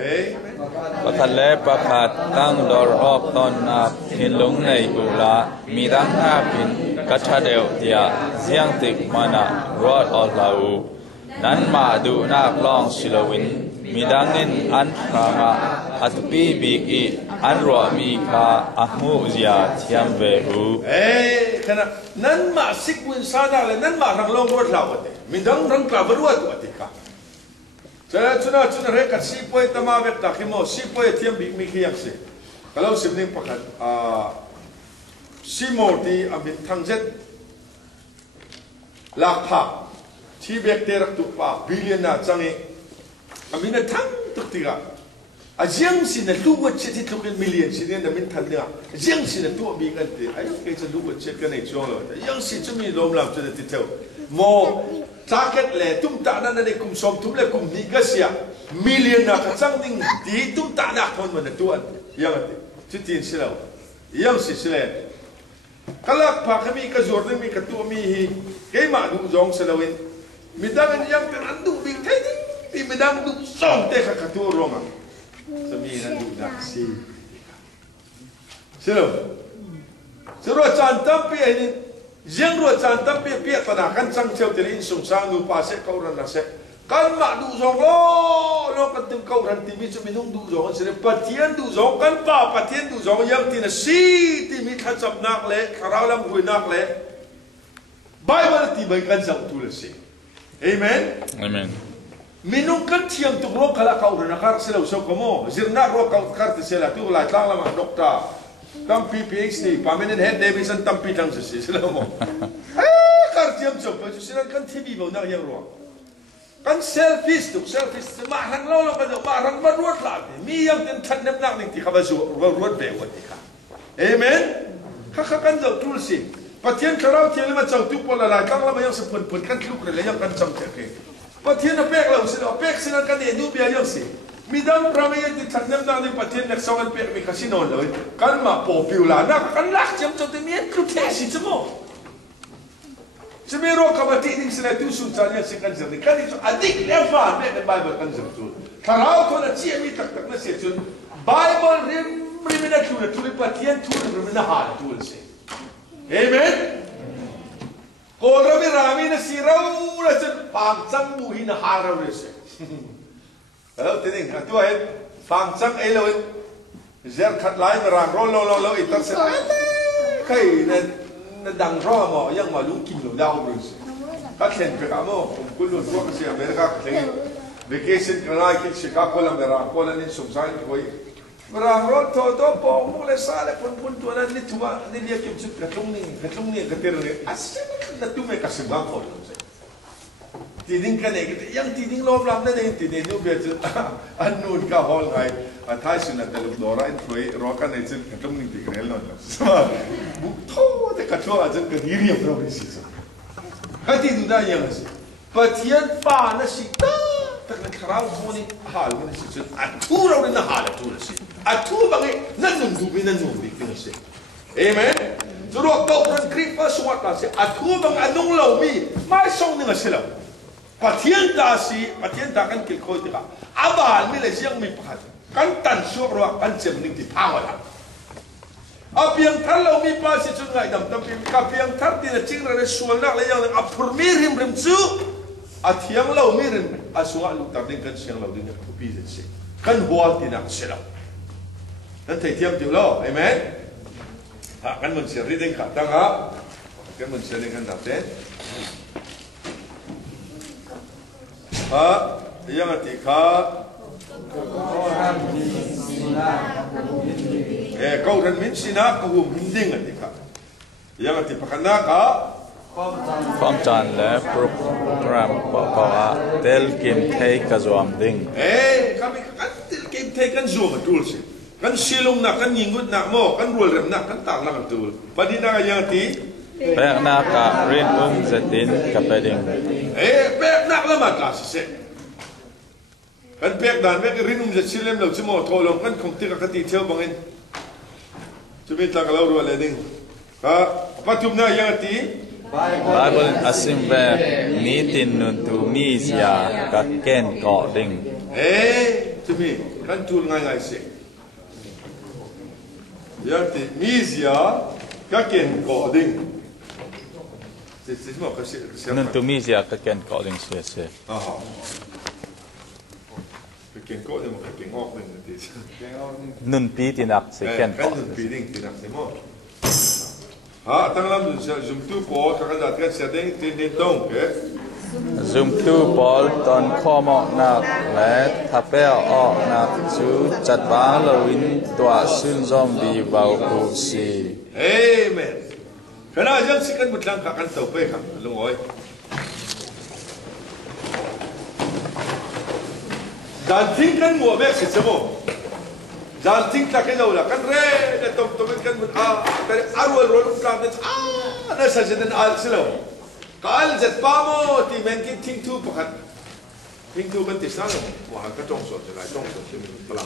pakhat le pakhat tang dor op ton nak hin lung nei u la mi dang ha pin katha deu tia jiang tik mana ruat ol la u nan ma du nak long silowin mi dangin an rama atpi big e an ro mi kha ahmu zia thiam ve u kana nan ma sikwin sana le nan ma rang long ruat la wate mi dang rang kla ruat wate ka Cuna rekat si poi tama vet tak mo si poi tiam big mi kiyak se kalau sibning pakat si morti amit thangjet lakha ti bek terak tu pa billion na changi amina thang tuk tiga ajiang si na luwat che ti tukin million si na min than dia ajiang si na tu bi kan ti ayo ke cha luwat che kan ei chong lo yang si chumi lom lam che ti tel mo target le tum ta na ne kum som tum le kum ni ga sia million na ka chang ding ti tum ta na kon man tu an yang ati ti tin si lo yang si le kalak pa kami ka zor mi ka tu mi hi ke ma du jong se lawin mi dang yang kan andu bi thai ti mi dang du song te ka tu ronga sami na du dak si silo chan tam pi ni jeng ro chan tam pi pi ta na kan chang cheu te in sung sang nu pa se kau ran na se kan ma du zong lo kan tim kau ran ti mi chu mi nung du zong se patien du zong kan pa patien du zong yang ti na si ti mi kha chap nak le kharau lam hui nak le bible ti bai kan sang tu le si amen amen minung kan tiang tu ro kala kau ran kar se lo so komo zirna ro kau kar te se la tu la tlang la ma dokta tam PhD permanent head Davidson tam pi tang se se lo mo kar tiam chop pa su sinan kan TV bo na yang ro kan selfish ma hang lo kan ma hang ma ruat la mi yang ten than nem nak ning ti kha ba su ruat be wa ti kha amen kha kan zo tul si patien kharau tiang ma chang tu pola la tlang la ma yang se pun kan kluk le yang kan chang te ke patien na pek la se lo pek sinan kan e nu bia yang si midang pramaya di tandem na ni patien nak songan pek mi kasino lo kan ma popular na kan lak jam to te mi klutesi tmo semero kabati ding sila tu su tanya sikan jani kan itu adik lefa me the bible kan tu karau to na chi mi tak na se chun bible rim na tu patien tu rim na ha tu se amen ko rami na sirau la chen pam chang mu hi na ha ra se kalau tining tu ay pang chang ay lo zer khat lai marang lo itar se kai na dang ro mo yang ma lu kim lo dau bru se ka khen pe ka mo kun lu ko se america khen vacation kanai ki chicago la marang ko la ni sum sai koi marang ro to po mu le sa le pun tu na ni tua ni dia kim chu ka tung ni ka ter ni as na tu me ka se ba ko tiding kan ek yang tiding lom lam na nei tiding nu be chu annun ka hol ngai athai sin na teluk dora in floi ro kan nei chen katum ning ti grel no bu tho de ka tho ajin ka hiri pro si sa ka ti du da yang si patien pa na si ta tak na kharau ho ni hal ni si chu atu ro na hal tu si atu ba ngai nan nu bi na nu bi si amen จุดเก่าเรื่องคริสต์มาสวัสดิ์สิอัฐูบังอันนุ่งเหล่ามีไม่ส่งหนึ่งเสียแล้วปะเทียนตาสีปะเทียนตากันกิลโคติกาอาบานไม่เลยยังมีพัดกันตันชัวร์ว่ากันเจ็บหนึ่งที่ทางวะละอาเพียงท่านเรามีภาษีจุดไงดำพิมกับเพียงท่านที่จะจริงเราส่วนนักเลยยังอับพรมีริมจูอาเทียงเรามีริมอาสวะลูกตัดดิ้งกันเสียงเราดิ้งกันทุบปีเสียกันหัวที่นักเสียแล้วนั่นเทียมจิ๋วเราเอเมนกันมันเสียรีดิ้งขัดตั้งอ่ะกันมันเสียดิ้งกันตัดเส้นยังไงที่ข้าkau dan min sina kau mending nanti kak. Yang nanti pakai nak kak. ความจานและโปรแกรมบอกว่าเตลเกมเทกันzoom ding. Kami kan tel kem te kan zoom betul sih. Kan silung nak kan nyingut nak mo kan roll rem nak kan tak nak betul. Padi nak yang nanti. Pek nak kak rin zetin kapeding. Pek nak lama tak sih. Kan pek dan pek rin zetilem lalu semua tolong kan kong tiga kati tiaw bangin. Cuma tak kalau roll leding. Kak patumna yang nanti. Bible asim ve nitin nuntu misia ka ken ko ding. Cumi kan tul ngai sih. Yang ti misia ka ken ko ding. Semua kasih. Nuntu misia ka ken ko ding se. Ken ko ni mau ken ok nanti. Nun pi tinak se ken ko. Kan nun pi ding tinak semua. Tengah lalu zoom tu pol kakak datang sedang tin dong ke. Zoom tu pol ton komo nak let tapel ok nak chu chat bang lawin tua sun zombie bau usi. Amen. Karena yang sikan butlang kakan tau pe kan lungoi. Dan tingkan mua mek si semua. Dan tingkat ke jauh lah kan re, dah tom kan dari arwah rolong pelan dah saja dan al silau. Kal jet pamo ti mungkin ting tu pakat, ting tu kan tisna lo, wah kan jong so je lah jong so je pelan.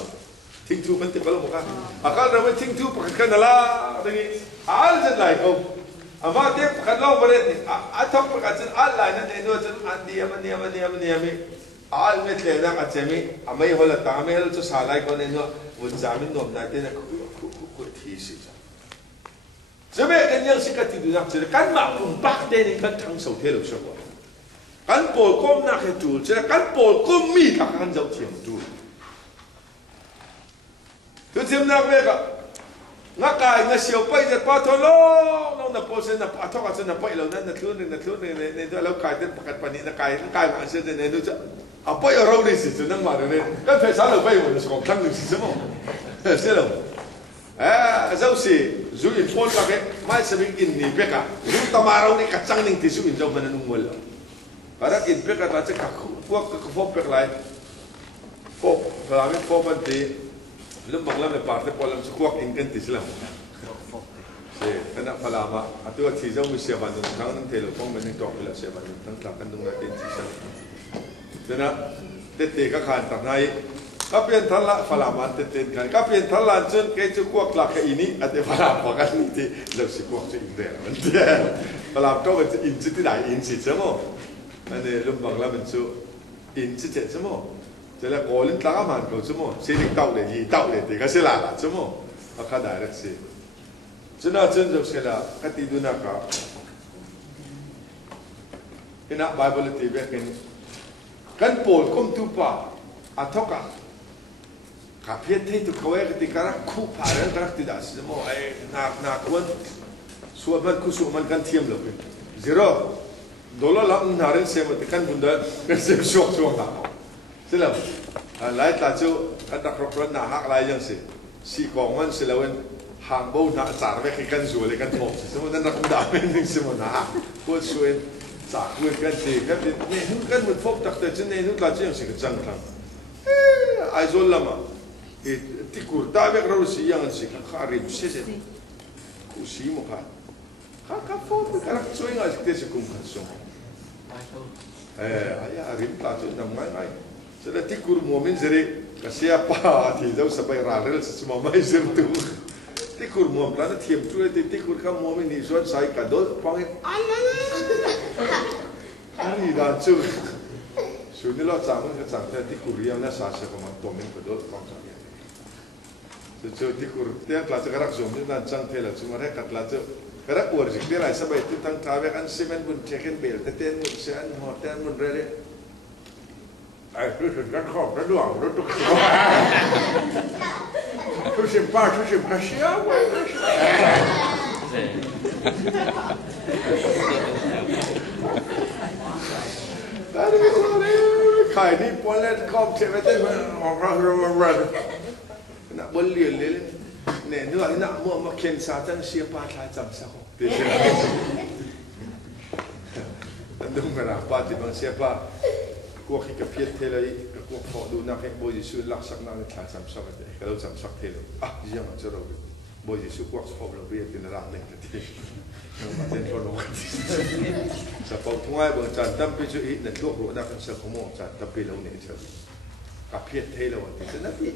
Ting tu kan tiap kalau bukan, akal ramai ting tu pakat kan lah, dengan al jet lah kau. Amma dia pakat lau berat ni, atau pakat jet al lah nanti itu jet andi al met le nak acemi, amai hola tamel tu salai kau ni no. Jamin nom nanti nak ku tisi. Sebab kan yang sikat itu nak jadi kan mak umpak deh ni kan tang sau telu semua. Kan pol kom nak itu, jadi kan pol kom mi tak kan jauh tiang tu. Tu tiang nak mereka nak kaya nak siapa je patolong, nak pol sen nak patok aja nak pakai lawan nak turun ni tu lalu kaya tu pakai pani nak kaya macam ni tu. Apa yang orang ni sih senang mana ni? Kan pasal apa yang orang sekarang tang ni sih semua. Selalu. Jauh sih, jauh in phone pakai, mai sebing in ni peka. Jauh tamarau ni kacang ni tisu in jauh mana nungul. Karena in peka tu aja kaku, kuak kefop pek lain. Fop, kalau kami fop nanti, lembang lembang partai polam sekuak in kan tisu lah. Sih, kena palama. Atu si jauh mesti apa tu? Tangan telefon mana tok bila siapa tu? Tangan takkan tu nak tisu. Jadi, tete kakak tanai, kapian thala falaman tete kan, kapian thala jen keju kuak lak ini ada falam pakai nanti, lalu si kuak tu indah, nanti falam tu macam inci tidak inci semua, nanti lembang lah macam inci semua, jadi kolin telaman kau semua, sini tahu le, ini tahu le, tiga sila semua, akan direct sih, jadi jen jauh sila, katidu nak kau, ini Bible itu begini. Kan pol kom tu pa atoka kapiat itu kau yang ketika ku paran kerak tidak semua nak kuan suaman kusuman kan tiam lebih zero $1 lah narin saya matikan bunda kan saya syok tak silam lain tahu kata kerokan nak hak lain yang si kongan silawan hang bau nak car kan zual kan top semua nak mudah mending semua nak kuat suan tak kuat kan sih kan ni kan berfok tak terjadi ni tak jadi sih kecang kan aizol lama tikur tapi kalau sih yang sih kharib sih kusi muka kakak fok kalau suai nggak sih dia kum kasong ayah rim tak tu namai sudah tikur muamin jadi siapa tidak sampai rarel semua mai tu ที่คุณมัวปลาเทียมช่วยที่คุณข้ามมัวไม่หนีส่วนใส่กระโดดฟังอันนี้ด่านจู่ส่วนนี้เราจำมันก็จำแต่ที่คุณเรียนนักศึกษาก็มันตัวมันกระโดดฟังจังอย่างจู่ที่คุณเที่ยวกลาจะกระรักสมนี่นั่นจังเทละจู่มาเรียกกลาจะกระรักอวดจิตที่ไรสบายที่ตั้งท้าเวกันซีเมนต์บุญเช็คเงินเบลแต่เต้นบุญเสียนหัวเต้นบุญเรื่อยไอ้รู้สึกกันขอบกระดวงรู้ตุกตัวรู้สึกป้ารู้สึกกระเชียวแต่ไม่รู้เลยใครที่ปนเล่นขอบเชื่อไม่ได้มันออกมาน่ะบนเรียนเลยเนี่ยนึกว่าน่ะมัวมาเขียนสาจังเสียป้าทายจำสักเดี๋ยวนั่นดูกันนะป้าที่บางเสียป้ากลัวขี้กระเพียดเทเลยกลัวพอดูนักให้โบยิสุลักสักนั่งทายจำสักเดี๋ยวก็เราจำสักเทเลยอ่ะยังมันจะเราโบยิสุกวักพอเราเรียนเป็นร่างหนึ่งกันทีมาเต้นคนลงกันทีสปอร์ตง่ายบางจันตั้มไปช่วยในตัวหัวนักการเสกของหมอจันตั้มไปเราเนี่ยเถอะกับเพียรเทเราที่จะนัดที่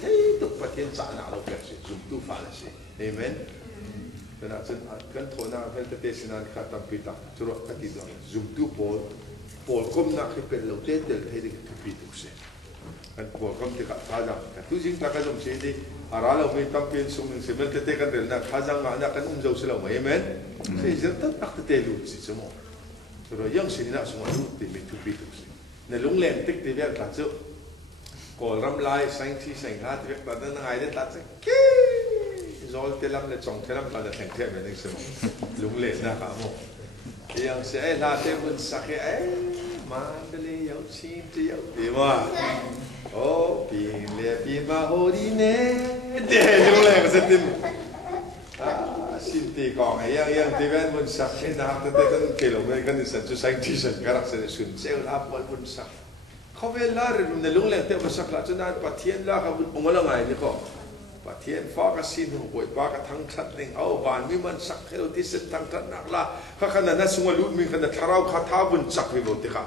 เทตุกประเทศจานาเราเกิดสิจุดตู้ฟ้าเลยสิเอเมนเป็นอาจารย์กันโทนาเป็นประเทศนั้นข้าตั้มไปตักจุดตะกี้ด้วยจุดตู้โพลก้มนักให้เป็นเราเต้นเดินเทดิกับปีตุกเสียกันโพลก้มที่ข้าท้าจังกันทุกสิ่งตะกันจงเสียดีอาราเราไม่ตั้งเป็นสุ่มหนึ่งสิมันเตะกันเดินนักท้าจังมานักกันเจ้าเสลาไม่เอเมนเสียจะตั้งนักเตะลุสิสมองจุดยังสิ่งนั้นสมองลุติมีทุกปีตุกเสียในลุงเล่นติ๊กที่เรียกหลังจุดก่อรำลายสังที่สังหาที่เรียกตอนนั้นไงได้ตัดสักกี้โจลเทลัมเลยจงเทลัมตอนนั้นแข่งเทียบเป็นสมองลุงเล่นนะครับโมยังเสียลาเทบุญสักมันเลี้ยวชิมเดียวดีว่าโอ้ปีนเลี้ยปีมาโหดีเน่เดี๋ยวลุงเล่นก็จะติมสินตีกองยังที่เป็นบุญสักให้นะครับแต่กันเกี่ยวกับกันที่สันจุสังที่สันการักษาสุนเซลล์รับบุญสักเขาเวลาเรื่องในลุงเล่นเที่ยวบุญสักหลังจากนั้นปัทเทียนแล้วเขาองค์ละไงนี่ก็ปัทเทียนฟ้าก็สินหัวป่วยป้าก็ทั้งชัดหนึ่งเอาบานมีมันสักให้เราที่สินทั้งชัดนักละข้าขนาดนั้นสมลุมีขนาดทาราข้าท้าบุญสักไปหมดที่ข้า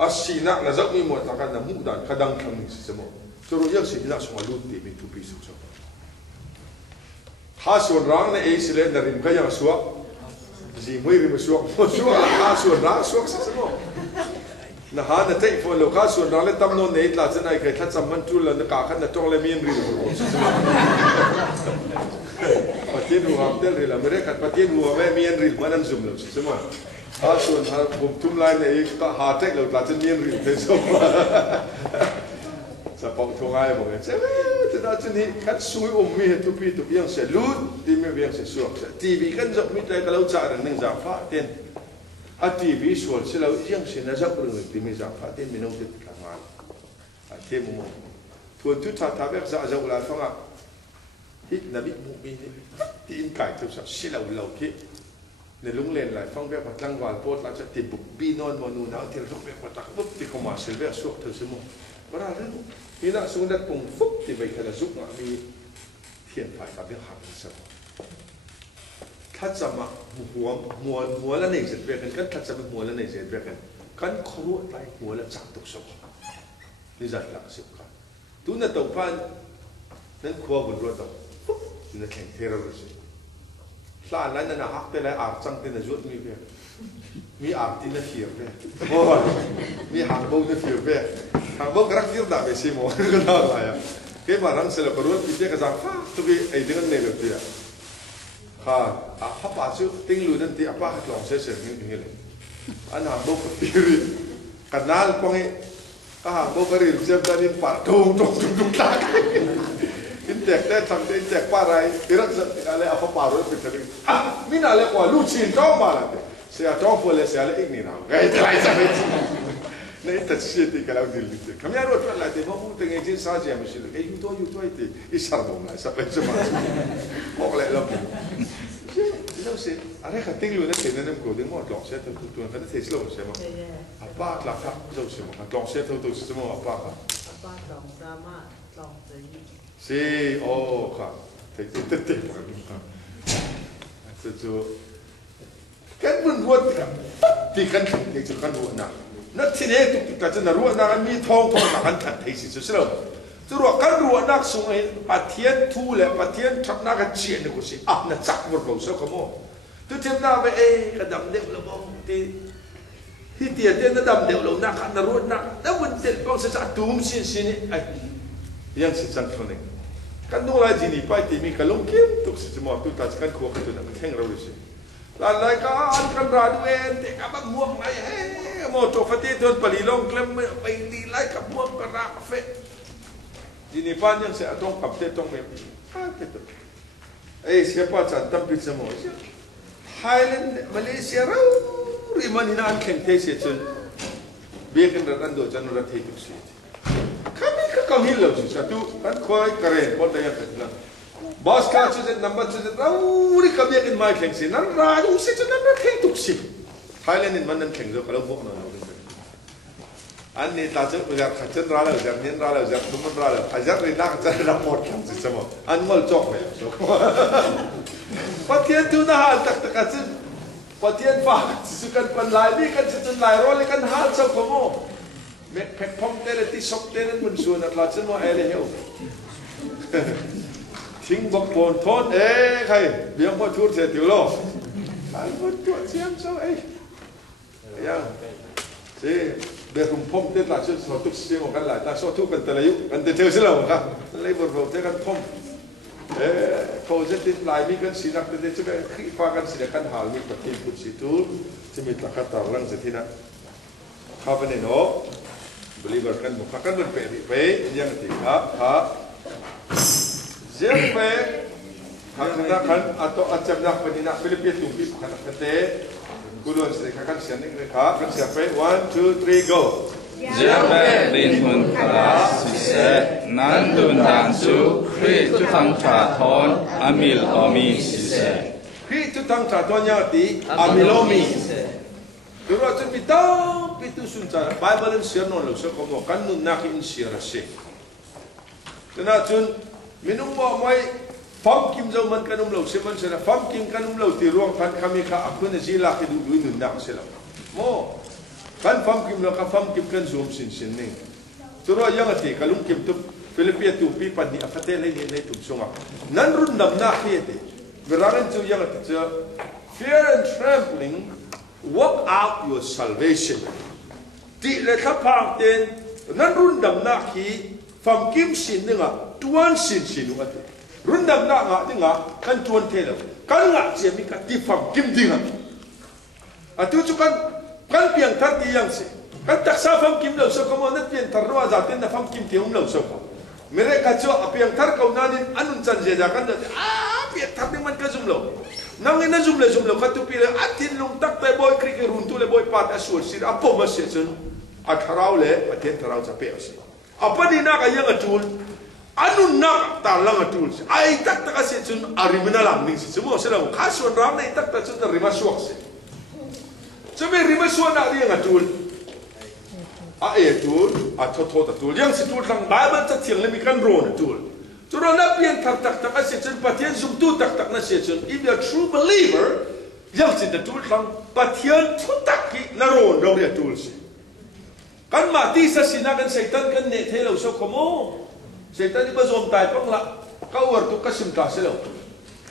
อาศีนักนะจักมีหมดแล้วกันนะมุกดันขดังทั้งนี้สมองจะรู้ยังศีนักสมลุตีมีทุกปีสุขสมข้าส่วนร่างในเอเชียนริมก็ยังสวกจีไม่ริมสวกสวกข้าส่วนร่างสวกสมองนะฮะนั่นเองพอเราข้าส่วนร่างเลยตั้มโน่นเนี่ยหลังจากนั้นเคยทัดจำมันจุลแล้วนักการขันนักจ้องเลยมีนริมปฏิรูปความเตลิละไม่ได้ขัดปฏิรูปแม่มีนริมมันนั่นซุ่มเลยสมองข้าส่วนผมทุ่มลายในก็หาเทคเราหลังจากมีนริมเป็นสมองสปองทงไงบอกเลยใช่ไหมแต่ตอนนี้คัดสวยมีเหตุทุกอย่างเสียลุดที่ไม่เพียงเสียสวกทีวีกันจะมีใจกับเราจ่าหนึ่งจ่าฟ้าเต้นทีวีสวดเสียเรายังเสียนะจับเรื่องที่ไม่จ่าฟ้าเต้นไม่น้องติดกันมาเที่ยวมุมทวนทุกท่าทางแบบจะจะอุลาฟังอ่ะที่นบีมุมีที่อินไก่ทุกสิ่งเสียเราคิดในลุงเล่นหลายฟังแบบตั้งวันโพสต์เราจะติดบุกบีนอนมนูนเอาที่เราแบบตักบุกที่เขามาเสียแบบสวกเธอสมองว่าอะไรนี่นะสุนัขปุ่งฟุบที่ไปขณะซุกมีเทียนไฟกับเรื่องหักสมองถ้าจะมาหัวแล้วเนี่ยเสร็จเรียกันถ้าจะมาหัวแล้วเนี่ยเสร็จเรียกันกันครัวไปหัวแล้วจับตุกสมองนี่จะหลักสุขกันตัวนั้นตัวพันนั้นครัวบนรถตัวฟุบนั่นแข่งเทระรู้สึกหลานนั้นน่ะหักแต่ละอาบจังแต่ละจุดมีเพียมีอาบที่น่าเฟียเพียโอ้ยมีหางบุ้งน่าเฟียเพียหางบุ้งกระดิ่งด่าไปสิโม่ก็น่าอะไรอ่ะแค่มารังเสร็จแล้วก็รู้ที่เจ้าก็สั่งฟ้าทุกทีไอ้เรื่องนี้เลยเพียค่ะพ่อป้าชื่อติ้งลุยนั่นที่ป้าลองเสียๆอย่างนี้เลยอันหางบุ้งก็ตีริกันนั่นพวกนี้ก็หางบุ้งก็ริมเจ็บด้านนี้ปาดทุ่งตาอินเด็กได้ทำอินเด็กป้าอะไรที่รักษาอะไรพ่อป้ารถเป็นอะไรมีอะไรกว่าลูกชิ้นจ้องมาแล้วเสียจ้องเพื่อเสียอะไรอีกนี่นะไงจะไรจะไม่นี่ตัดเสียที่กำลังดิ้นดิ้นคำนี้รถอะไรที่พ่อพูดถึงไอ้ที่ซาเจียไม่ใช่เลยไอ้ยูตัวไอ้ที่อิสระตรงไหนสับเป็นสมัยบอกอะไรแล้วแล้วเสร็จอะไรขัดติ้งลุยนั่นเสร็จนั่นก็ดึงหมดหลอกเสียตัวนั่นเทสโลใช่ไหมป้าหลักครับเราใช่ไหมหลอกเสียตัวใช่ไหมป้าครับป้าลองสามารถลองจะยิ่งสิโอ้ครับเทคเต็มครับจู่กันบุญวัดครับที่กันเด็กจะกันวัวนะนั่นที่นี่ตุกติกจะน่ารู้นะกันมีทองนักกันทัดที่สิสุดแล้วจ ตัวกันรัวนักส่งไอ้ปะเทียนทูเลยปะเทียนทักนักเจียนกูสิอ่ะน่ะจักบทเราเสียขโมยตัวเทียนหน้าไปกระดำเด็กเราบ้องที่เตียนเทียนกระดำเด็กเราหน้าขันนรกหน้าแล้วมันเด็กบ้องเสียตูมสินี่ไอ้ยังสิจังคนนึงกันดูอะไรจีนี่ไปที่มีกระลงเกี้ยมตุกสิจมอตุตัดกันขวบกันตัวนั้นแข่งเราเลยสิหลายรายการกันราดูเองเด็กกับม่วงไหนโมโจฟัตตี้ตัวปลีลงเคลมไปดีไล่กับม่วงกระราเฟจีนี่ป้านยังเสียตรงกับเตะตรงเนี่ยเสียป้าจันตั้มพิจารณาไทยแลนด์มาเลเซียเราริมันนี่นานแข่งเทเสียจนเบียกันรันโดจันรัฐเทตุสิkami ke kami lalu satu kan koi keren pun daya kerja. Bos kan sudah number sudah rauri kami akan mai kengsi. Nan raju sih sudah nan keng tuksi. Thailand ini mana keng tu kalau bukan orang. Ani tajuk ujar kacian rala ujar nin rala ujar tuman rala. Ajar rina ajar ramot kengsi semua. Anmol cok ya. Patian tu nah hal tak kacian. Patian fah sukan panlai ni kan sudah lai rol kan hal cok kamu. Mek pom tere ti sok tere mun suan atla chen mo ele heu thing bok pon thon khai biang po thur se tiu lo ai po tu chiam so ya si be kum pom te la chen so tu se mo kan la ta so tu kan te la yu kan te theu se lo ka lai bor bor te kan pom ko je ti lai mi kan si nak te chu ka khi fa kan si kan hal mi pa ti pu si tu chi mi ta ka ta lang se thina kha pa ne no believer kan muka kan berpe yang ketiga siapa hakakan atau acamnak penina Filipina tupi hakakan kete guluan sedekah kan siapa mereka kan siapa 1 2 3 go siapa rinhun keras sise nandun dansu kri tutang chaton amil omi sise kri tutang chaton yang ti amil omi Dulu aja bitau itu suncar Bible yang siar non lalu kamu kan nun nakin siar sih. Karena cun minum mai fam kim jauh man kanum lalu seman sih fam kim kanum lalu di ruang kan kami ka aku nezila hidu nun nak sih lah. Mo kan fam kim lalu ka fam kim kan zoom sin ning. Dulu yang ati kalung kim tu Filipina tu pipa di akate lagi ni tu sunga. Nan rundam nak hiete. Berangan tu yang ati tu fear and trembling. Work out your salvation. Di letak parten nan rundam nak ki fam kim sin denga tuan sin ati. Rundam nak ngak denga kan tuan telo. Kan ngak jemi kat di fam kim denga. Atu tu kan piang tar di yang si. Kan tak sa fam kim lo so kamu nak piang tar roa zaten na fam kim tiung lo so kamu. Mereka cakap apa yang tar kau nanin anun can jedakan dah. Piang tar ni man kazum lo. Nang ina jumle katu pile atin lung tak te boy krike runtu le boy pat asur sir apo masih chen atharau le atin tharau cape asi apa ni nak ayang atul anu nak talang atul ai tak tak asi chen arimena lam ning semua selang khasuan ram nei tak tak chen rima suak se sebe rima suak nak dia atul atul atot atul yang situl tang bible ta tiang le mi kan ron atul Turun napian tak asyik patian sumtu tak nasyik. If you are true believer, yang sih betul lang patian tu tak ki naron dong dia betul sih. Kan mati sa sinagan setan kan net hello so kamu. Setan ni bazom tay pang la kau tu kasim kaselo.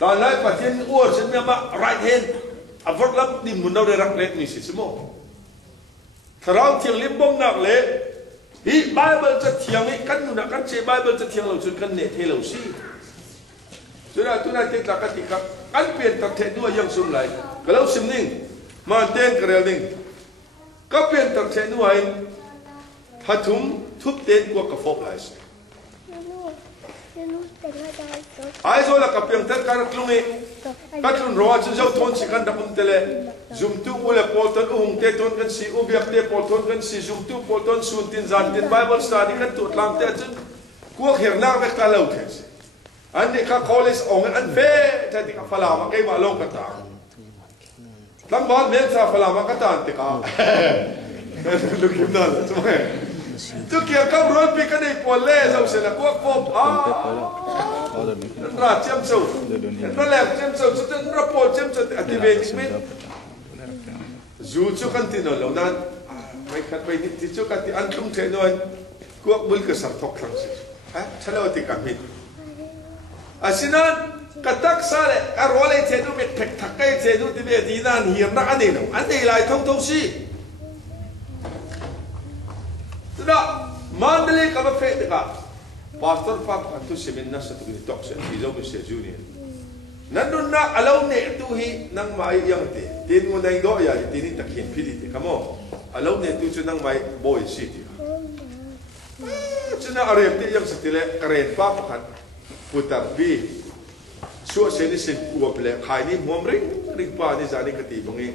Dan lai patian uar sih memang right hand. Avot lam di munau derak let ni sih semua. Terang tiang limbom nak le. Hi Bibleจะเถียงกันนู่นกันเช Bible จะเถียงเราจนกันเนตให้เราสิสุดท้ายตัวนั้นเต็มตากติกับกันเปลี่ยนตัดเทด้วยยังสุ่มไหลก็เราสุ่มนิ่งมาเต้นกระเรื่องนิ่งก็เปลี่ยนตัดเทด้วยถ้าทุ่มทุบเต้นกว่ากับฟอกไหลสิไอ้โซล่ะกับเปลี่ยนตัดการกลุ่มนี้ก็ทุนรอจนเจ้าทนสิกันดับมันเตะซุ่มตู้อุเลปอลตันอุ้งเตะทนกันสิอุเบียบเตะปอลตันกันสิซุ่มตู้ปอลตันสุนตินจันตินไบเบิลสตาร์ดีกันตุดลำเตะจนกวกเหี่ยนักเวกตาเล่าเทสิอันนี้ข้าคอลิสองอันเฟ่แต่ที่ข้าฟลามาเกี่ยวกับโลกกระตาลำบากเมนซาฟลามากัตานติกาลูกยิ้มนั่นใช่ไหมทุกอย่างกับรถปีกันในปอลเล่เราเสร็จแล้วกวกฟบราเจียมสูนั่นแหละเจียมสูสุดท้ายนั่นปอลเจียมสูอธิเบกมิจูจุกันที่นั่นเหล่านั้นไม่ขัดไปที่จุกันที่อันทุ่งเทนอยกวกบุลกษัตริย์ทอกครั้งสิ Chalawati kami. Asinan katak sale karwale tedu met pek takai tedu tibe dinan hiam nak ane no ane lai thong si. Sudah mandali kaba fe deka. Pastor Pak antu seminar satu kali talk se hijau mesti junior. Nandun nak alau ne tu hi nang mai yang te. Tin mo nang do ya tin takin pili te. Kamu alau ne tu nang mai boy city. Cina arep te yang setile keren pa pakan putar bi suat seni sen uap le kai ni momring ring pa ni zani kati bangi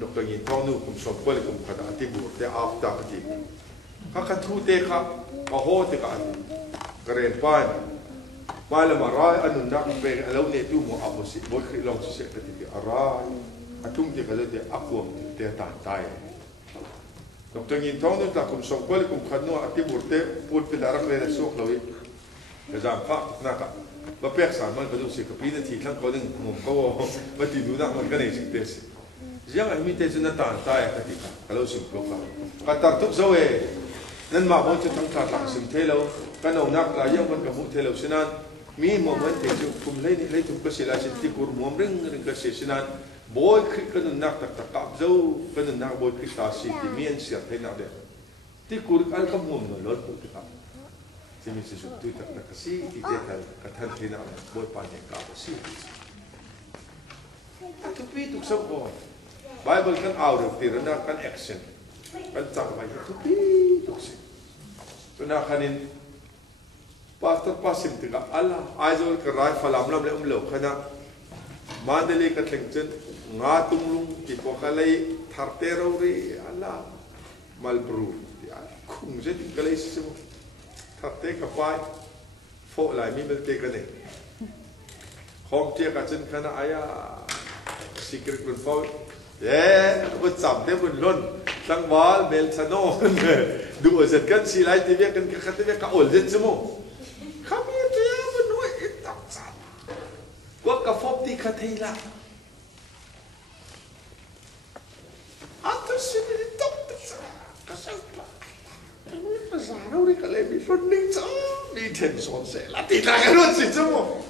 doktor yin tong nu kum som pole kum kata ati bu te afta kati kakan thu te ka ho te ka keren pa malam arai anu nak pe alau ne tu mo aposi boy kri long si se kati arai atung te kala te akwam te ta tai doktor yin tong nu ta kum som pole kum khanu ati bu te put pe darak le sok lawi kazam pa naka bapek sama kadung si kapina ti tlang ko ding mom ko mati du nak man kanai si pes jiang ai mi te juna ta ta ya kati kalau sim ko ka tar tuk zo e nan ma mo chu thang thak lang sim thelo kanau nak la yang man ka mu thelo sinan mi mo man te ju kum le ni le tu ko sila sin ti kur mom ring ring ka se sinan boy khri kan nak tak tak kap zo kan nak boy khri ta si ti mien sia the na de ti kur al kam mom no lot pu ka Sini sesuatu tu tak nak kasih kita katakan tidak boleh panjang kau sih. Tapi tu semua Bible kan out of the rendah kan action kan sampai tapi tu sih. Penahanin pastor pasim tiga Allah aizol kerai falam lam le umlo kena mandeli katlengcen ngatumlung kipokalai tharterori Allah malbru kung jadi kalai semua. Tapi kapai, fok lai mi mel teka ni. Kong dia kajen kana ayah secret pun fok. Aku jam dia pun lon. Sang wal mel sano. Dua zat kan si lai tiba kan kata dia kaol zat semua. Kami itu ya menua itak sat. Gua kafok di katila. Atas sini itak sat. Kasar. Pasal orang kalau ni funding ni tension saya lah tidak kerut sih semua.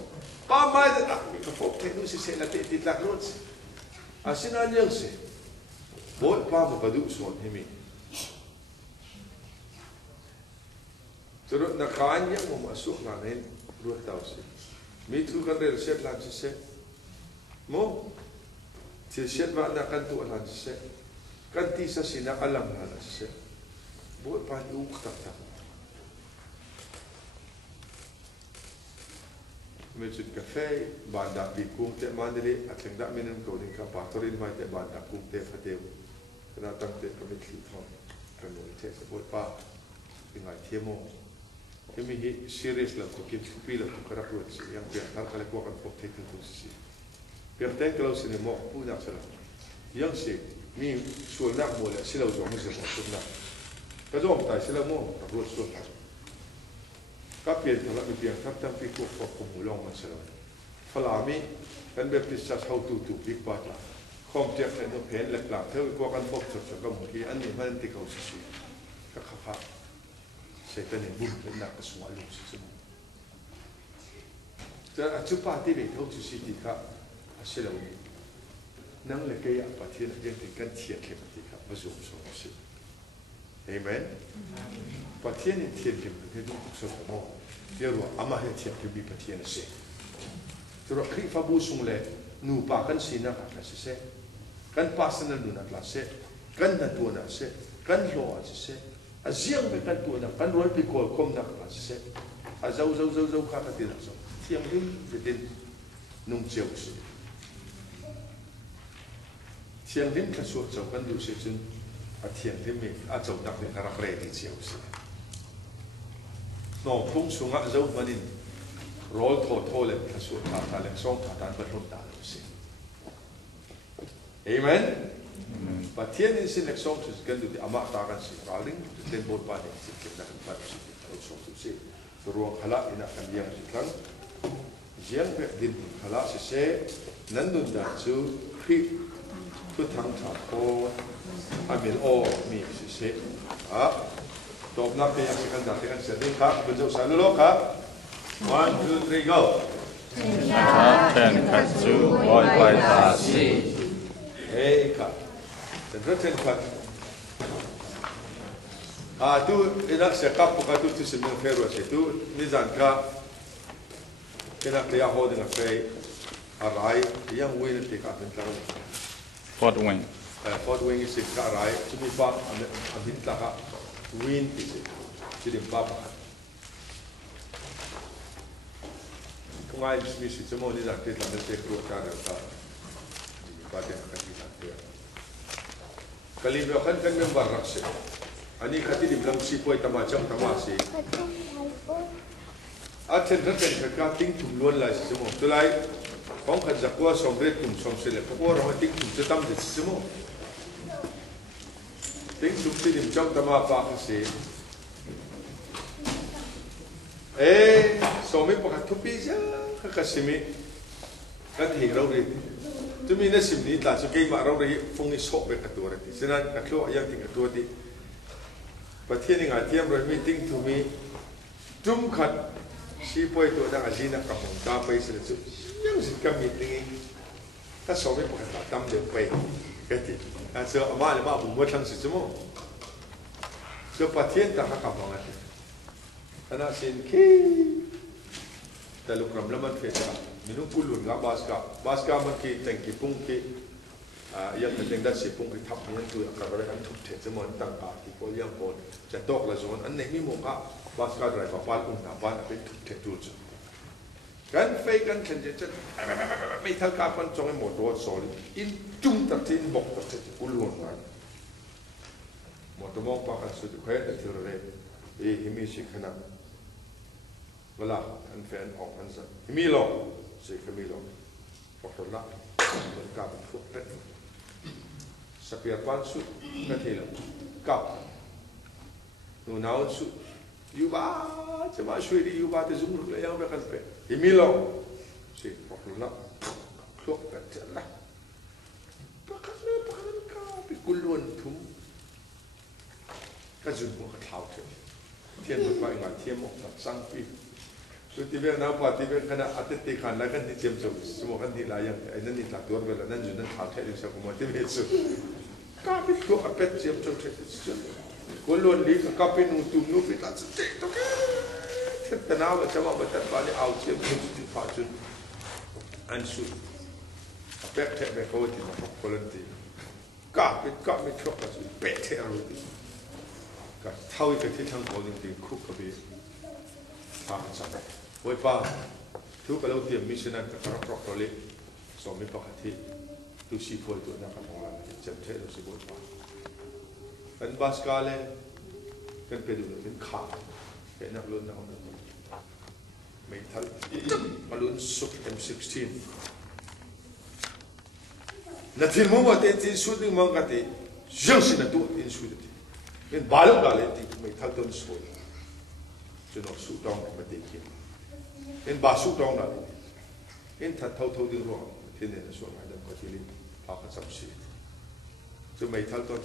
Pamai tak kita fokus tu sih saya lah tidak kerut. Asin aja sih. Boleh pam berduk semua ini. Terus nak kain yang mau masuk ngamen dua tahun sih. Mitu kan resep lanjut sih. Mo, resep mana kan tu lanjut sih. Kan tisa sina alam lanjut sih. Buat panjang tak. Macam kafe, bandar di kung te mandiri, ateng dak minum kau ni kapal torin mai te bandar kung te fateu. Kena tang te kami klithon, kami te sebut pa, tinggal tiemo. Kami hi serius lah, tu kita kupi lah, tu kerap buat si yang biar kalau kau akan fokus tu si. Biar teng kalau sini mau punya salah. Yang si, ni suul nak boleh silau jom mesti suul nak. Kau tak sila mo, tak boleh suruh. Kapien kalau biar kata pikuk pemulung masalah. Falami kan berpisah how to big part lah. Komplek itu pen lek-lek. Tapi kau akan fokus juga mungkin ane mana tikau sisi. Kakak, saya kan ni bum nak kesualu sisi. Jadi cepat ini tahu sisi tikak sila ini. Nang lekai apa tiada yang tinggal tiada tikak masuk sih. Amen. Patian yang tiada kita itu semua. Dia ruah amah yang tiada kita patian sih. Terus kiri fabu sungle nupa kan sina kan sih. Kan pasan nuna kelas kan natuana sih. Kan loa sih. Aziang bekan tuana kan roh pikol kom nak kelas sih. Azau kata tidak so. Tiang lim jadi nung jauh sih. Tiang lim kasut jauh kan dulu sih Atian demi ajau nak ni karak ready jauh sih. No pung sunga jauh manin roll to le kasut kata le song kata berlun dalam sih. Amen. Patian ini sih next song sih kan tu di amak takan sih paling dan buat panik sih kita nak buat sih kalau song tu sih ruang halak ini akan yang sih kan. Jiang din halak sih nandun dah tu kri tu tang tak ko. Amin oh mi sih top nak yang sekan dah sekan sedih kak bentuk selalu kak 1 2 3 go 10 cut 2 boy by the hey kak dan kak tu ina sekap buka tu semua feros itu nizam kak kena kerja hal dengan fe arai yang win itu kak bentar fourth wing Fort Wing is karai, cumi pa ambil taka win is jadi bapa. Pengai bisnis semua ni dah kita mesti keluar cara pada kita dia. Kali berkan kan member raksa. Ani kati di belakang si poi tamacam tamasi. Aten kakak ting tumluan lah semua. Tulai kong kerja kuat somret tum somsele. Kau orang ting tum setam je semua. Ting sukti dim jauh tamah apa sih? Somi pakai topi je, kakasimi, kan hero ni. Tu mina simni tak sukai mak rau ni fungi sok berkatua ni. Senan kaklo ayam ting katua ni. Patian yang atiam roi meeting tu mi, tum kat si poi tu ada azina kampung kapai selesu. Yang sikam meeting ni, tak somi pakai tatam dia pai, kati. So amal apa buat lang semua. So patien tak kampung ada. Anak sin ki, dalam ramlaman fesa. Minum pulun gak baska mungkin tengki pungki. Yang penting dah si pungki tap yang tu kalau kan tuh semua tentang kaki pol yang pol. Jatuh lah zon. Ane ni muka baska driver pal untapan apa tu tu. Kan fake kan kenjajan,ไม่เท่ากับคนจงหมดตัวสอนอินจุ่มตัดทิ้งบอกตัดทิ้งกุลวนกันหมดตัวมองปากกันสุดแค่แต่ที่เราเรียนฮิมิสิขนาดเวลาอันแฟนออกอันสั่งฮิมิโลสิฮิมิโลบอกตัวละเหมือนกับพวกเป็ดสเปียร์ปันสุดก็เท่ากับหนูน่าสุดยูบ้าจะมาช่วยดียูบ้าจะจุ่มเลยยังไม่กันเป็ดImilo, si pokoknya klok kecil lah. Pakai kau pikuluan tu, kajun buat tahu tu. Tiada berapa ingat tiada mau tak sangpi. So tiba nampak tiba kena atet tekan lah kan di jam semua kan di layang. Ini ni tak tuan bela nan junan tahu tu bisa kumau tiba itu. Kau klok apet jam tu. Kuluan li kau nutum nupi tak sedek tu kan. Tenang macam apa betul balik out siap mesti pasun ansur. Apa yang tak kau ti nak kolonti. Kami cok pasun better roti. Kau tahu itu tentang kolonti cook kami. Tak sampai. Woi tu kalau dia misionan kerana prokoli, suami pakati tu si poi tu nak kampung jam tu si poi kan baskale kan pedu kan kah kan nak lun nak metal malun suk M16 natin mo mate tin shooting mo kati jeng sina tu in shooting kan balok dale ti metal ton so juno su dong mate ki kan basu dong dale kan thau ding ro tin ne so ma dam ko ti pa ka sab si so metal ton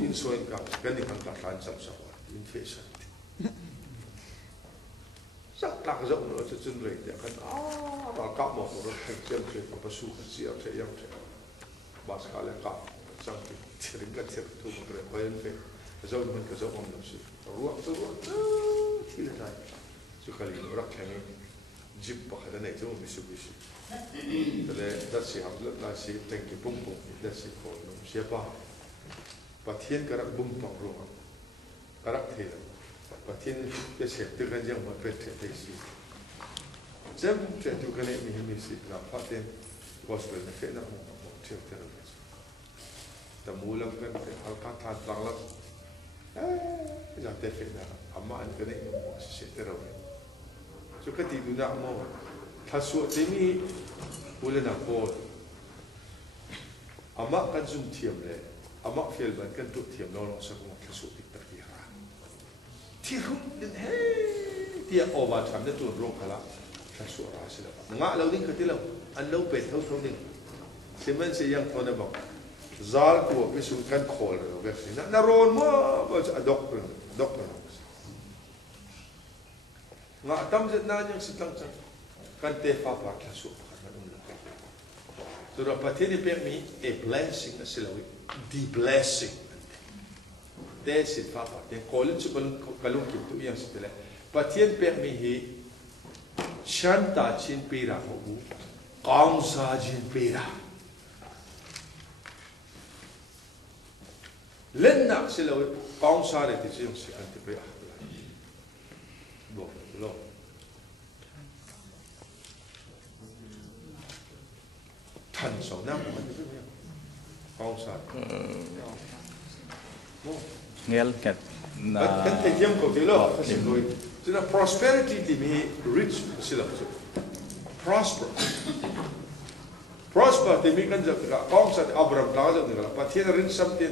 in so in ka kan ni kan ka kan sab sa in face sắc đặc rộng nữa cho chân rể để và cạo một của nó thành chân rể và bắt su cái gì thế em thế bà sẽ lại cạo xong thì chỉ đến cái thiệt thu một cái quay lên về rồi mình cái dấu ông làm sự ruộng thì là này chứ cái gì nó rắc cái này dịp vào cái này chứ mình bị sự thế nên đã sẽ học lớp là sẽ thành cái bung đã sẽ có nó sẽ ba và thiên cái rắc bung bằng ruộng cái rắc thế và thiên cái sẽ từ cái gì mà phải thế gì, xem sẽ từ cái này mình là phát triển gospel nó sẽ là một chiều thế nào,แต่มูลมันเป็นอัลกาทานตั้งแล้วจะเตะเฟนะอามาอันกันเนี่ยมันเสียเท่าไหร่สุขที่ดูน่าโม่ถ้าสวดที่มีบุญนักโบสอามากันจุ่มเทียมเลยอามาเฟลมันกันตุ่เทียมเราลองสักวันถ้าสวดติดตะกี้raที่รุ่งนั้นเฮ้ที่ออกมาทำได้ตัวโรคละถ้าสวดราศีละงะเราดิ้งกันที่เราอันเราเป็นเท่าดิ้งเชื่อมันเสียงตอนนั้นบอก zal ko ke sun kan khol ro ve sina na ron mo ba dok nga tam zet na yang sitlang chang kan te fa pa kla su kan ma dum la so ra patini pe mi a blessing asilawi the blessing te sit fa pa te kolin su kalung ki tu yang sitele patien pe mi hi shanta chin pira ho bu kaung sa jin pira len nak silawi kaung sa le ti jing si an te pira bo lo thần sầu nam của mình con sao Ngel ket na kan te yam ko tilo kasi noi tuna prosperity ti mi rich sila prosper ti mi kan ja ka kong sa abram ta ja ni la pathian rin sam ti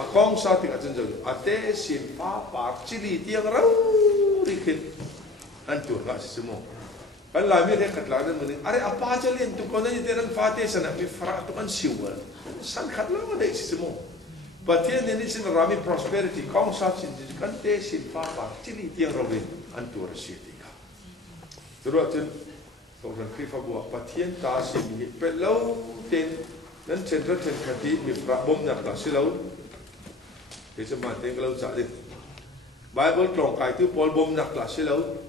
a kong sa ti ka chen ja ate sin pa pa chili ti ang rau ri khin an tu ga si mo kan la mi re khat la nan mun are apa chalin tu ko na ni teran fate sana mi fra tu kan siwa san khat la ma de si mo pathian ni sin rami prosperity kong sa chin kan te sin pa pa chili ti ang rau ri an tu ra si ti ka tu ro chen ko ran kri fa bu pathian ta si mi pe lo ten nan chen ra chen khati mi fra bom na ta si lo ke cha ma te lo cha din bible tong kai tu pol bom nak la si lo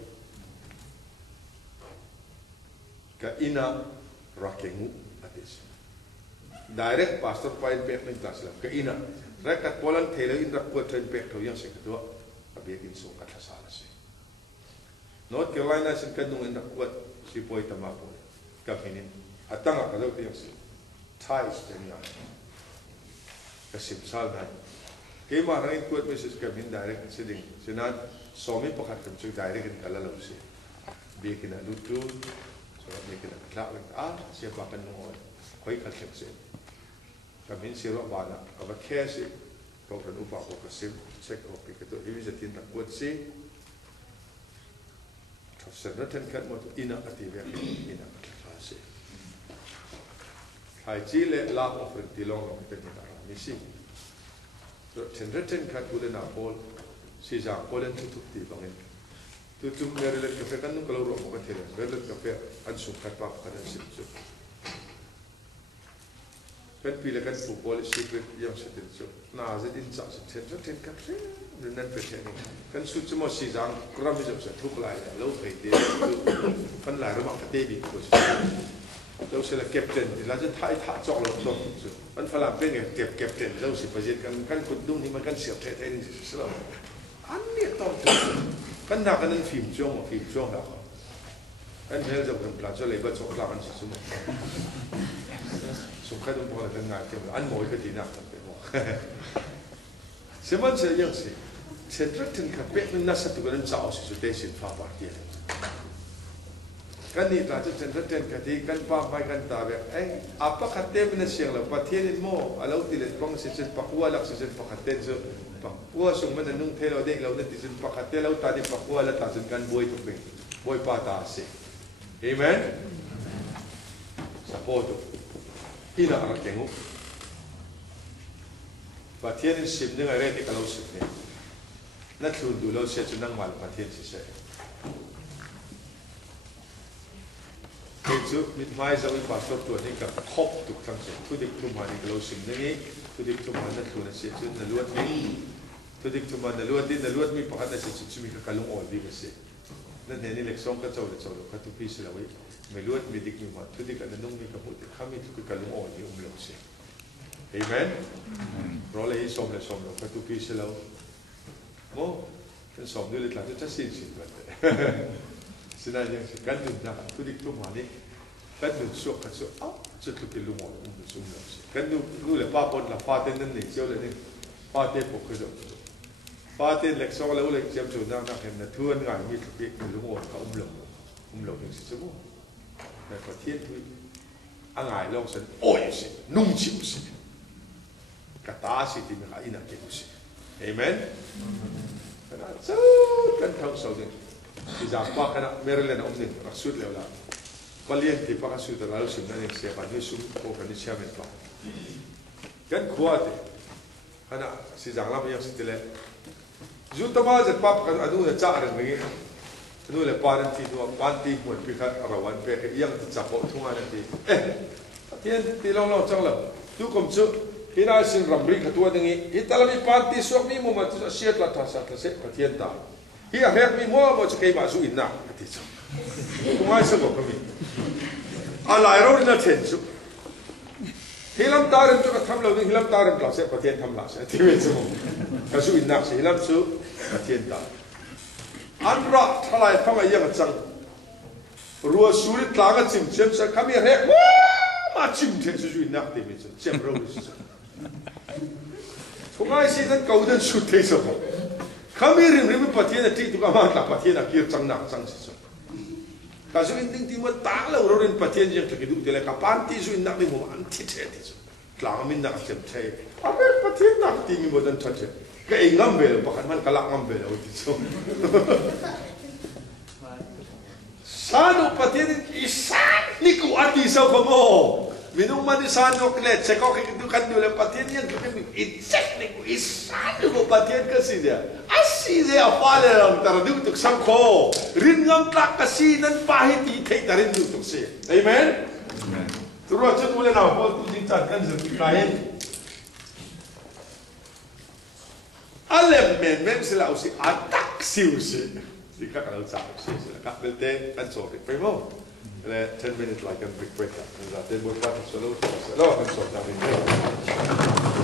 ka ina rakengu atis direct pastor point pek ning class la ka ina rekat polan thele in rak ko train pek to yang se ka do abek in so ka thasala se North Carolina sin ka dung in rak ko si poi tama po ka hinin atanga ka do yang se ties tenia ka sim sal na ke ma rang ko message ka bin direct siding sinan somi pakhat kam chu direct in kala lo se bekin alutu so making a cloud like siapa akan mengolah koi kalsem se kami siro bana kaba kesi kau kan upah kau kasim cek opi ketu ini jadi tak kuat si sebenarnya kan mau ina aktif ina klase hai cile lah offering tilong kita ni misi so sebenarnya kan boleh nak pol si jang polen tutup di bangin tutup merelet kafe kan nung kalau rumah kan tidak merelet kafe ansuk kat pap kan ansuk kan pilih kan football secret yang seperti itu nah jadi insaf ten kafe dan percaya kan suci mau si jang kurang bisa tutup lagi lalu pergi kan lari rumah kete bos lalu sila captain lalu thai jok lalu tu kan falam pengen captain lalu si pajit kan kudung ni makan siap thai ni selalu aneh tau kan nak kan film jong lah kan hel jauh kan pelajar lebat sok lah kan semua suka tu boleh dengar ke an mau ke tidak semua saya yang sih centratin kapek nasa tu kan jauh sih sudah sin faham dia kan ni pelajar centratin kati kan faham kan tahu apa kata mana siang lah patian mo alau tidak kong sesuatu pakua lak sesuatu pakaten so pakua sungman nung thelo dek lau nanti sesuatu pakaten lau tadi pakua lah tak sesuatu boy tu peng boy patah sih amen support ina arak kengu patian sim dengan reti kalau sim ni nak dulu saya cunang mal patian sih itu mitmai zawi pastor tu ni kan top tu kan sih tu dik tu mana kalau sim ni tu dik tu mana tu nasi tu naluat ni tu dik tu mana naluat mi pakat nasi tu mi kalung all di nasi nanti ni leksong kan jauh katu pis lawi meluat mi dik mi mat tu dik ada nung mi kaput kami tu kalung all di sih amen roleh som katu pis lawi mo kan som ni letak tu casin sebenarnya kan tu nak tu dik tu mana kan tu sok tu kelung all kan tu lepas pun lepas ten ni jauh le ni pate pokok tu pate leksong lalu lek jam tu nak hendak tuan ngai mi tu kelung all kau umlong yang semua dan patien tu angai long sen oi sih nung ciu sih kata sih ti mereka ina ke sih amen kan tahu sahaja si japa kan merelen omni raksud leula kalian ti pakasud lalu sebenarnya siapa ni sum ko kan siapa itu กันขวดขณะสิจังลำยังสิทธิ์เลยจุดต่อมาจะปั๊บกันอนุจะจ่าเรื่องนี้อนุเลยปานที่ตัวปานที่เหมือนพิฆาตระวันเปย์ยังจะจับปทุ่งอันนี้เทียนที่เราจังเลยดูคมจุที่น่าสินรำริกตัวนี้ที่ตลอดมีปานที่สวมมีมุมมันจะเสียดละทัศน์เสียเทียนตาที่อาเรื่องมีมัวมันจะเกี่ยมาสู่อินนักที่จุตรงไหนสงบก็มีอะไรเราเนี่ยเห็นจุฮิลัมตาริมจุกทำเราเนี่ยฮิลัมตาริมกล่าวเสียประเทศทำลาเสียที่เป็นสมองกระสุนนักเสียฮิลัมสู่ประเทศตาอันรักทลายทั้งไอ้ยังจังรัวสุริตลางจิมเชื่อมสักคำยังเรียกมาจิมเทนสุดนักที่เป็นเชื่อมเราสุดทุกไอ้สิ่งนั้นเขาเดินสุดที่สุดคำยังริมประเทศที่ทุกอามาตาประเทศนักเกี่ยวจังนักจังสุดกระสุนนิ่งที่มันต่างแล้วเราเรียนประเทศยังถือดูแต่ละกับปานที่สุดนักไม่หมดอันที่เท่ที่สุดกลางมินนักเชื่อมเทอเมริกประเทศนักที่มีหมดอันทัดเจก็เองงั้มเบลปะกันมันกลักงั้มเบลเอาที่สุดสานุประเทศอีสานนี่กูอันที่สุดของโอ้มินุมันอีสานนกเล็ดเช็คก็คิดดูกันดูเลยประเทศยังคือมีอีเจ็คนี่กูอีสานดูประเทศก็สิเดียอาศัยเดียฟ้าเลยเราแต่เราดูตุกสังโครินงั้มตรักก็สินั่นป้าให้ตีเทแต่รินดูตุกเสียเอเมนตัวเราจะดูเลยนะพอจริงจังกันจะตีใครอะไรเมนสิเราสิอัตตักสิวสิสิข้าเราจ่ายสิละครับเป็นเต้กันโซ่ไปมั้งเลย 10 minutes like a big break up นั่นแหละเต้นบนวัดสโลว์กันโซ่จำเป็น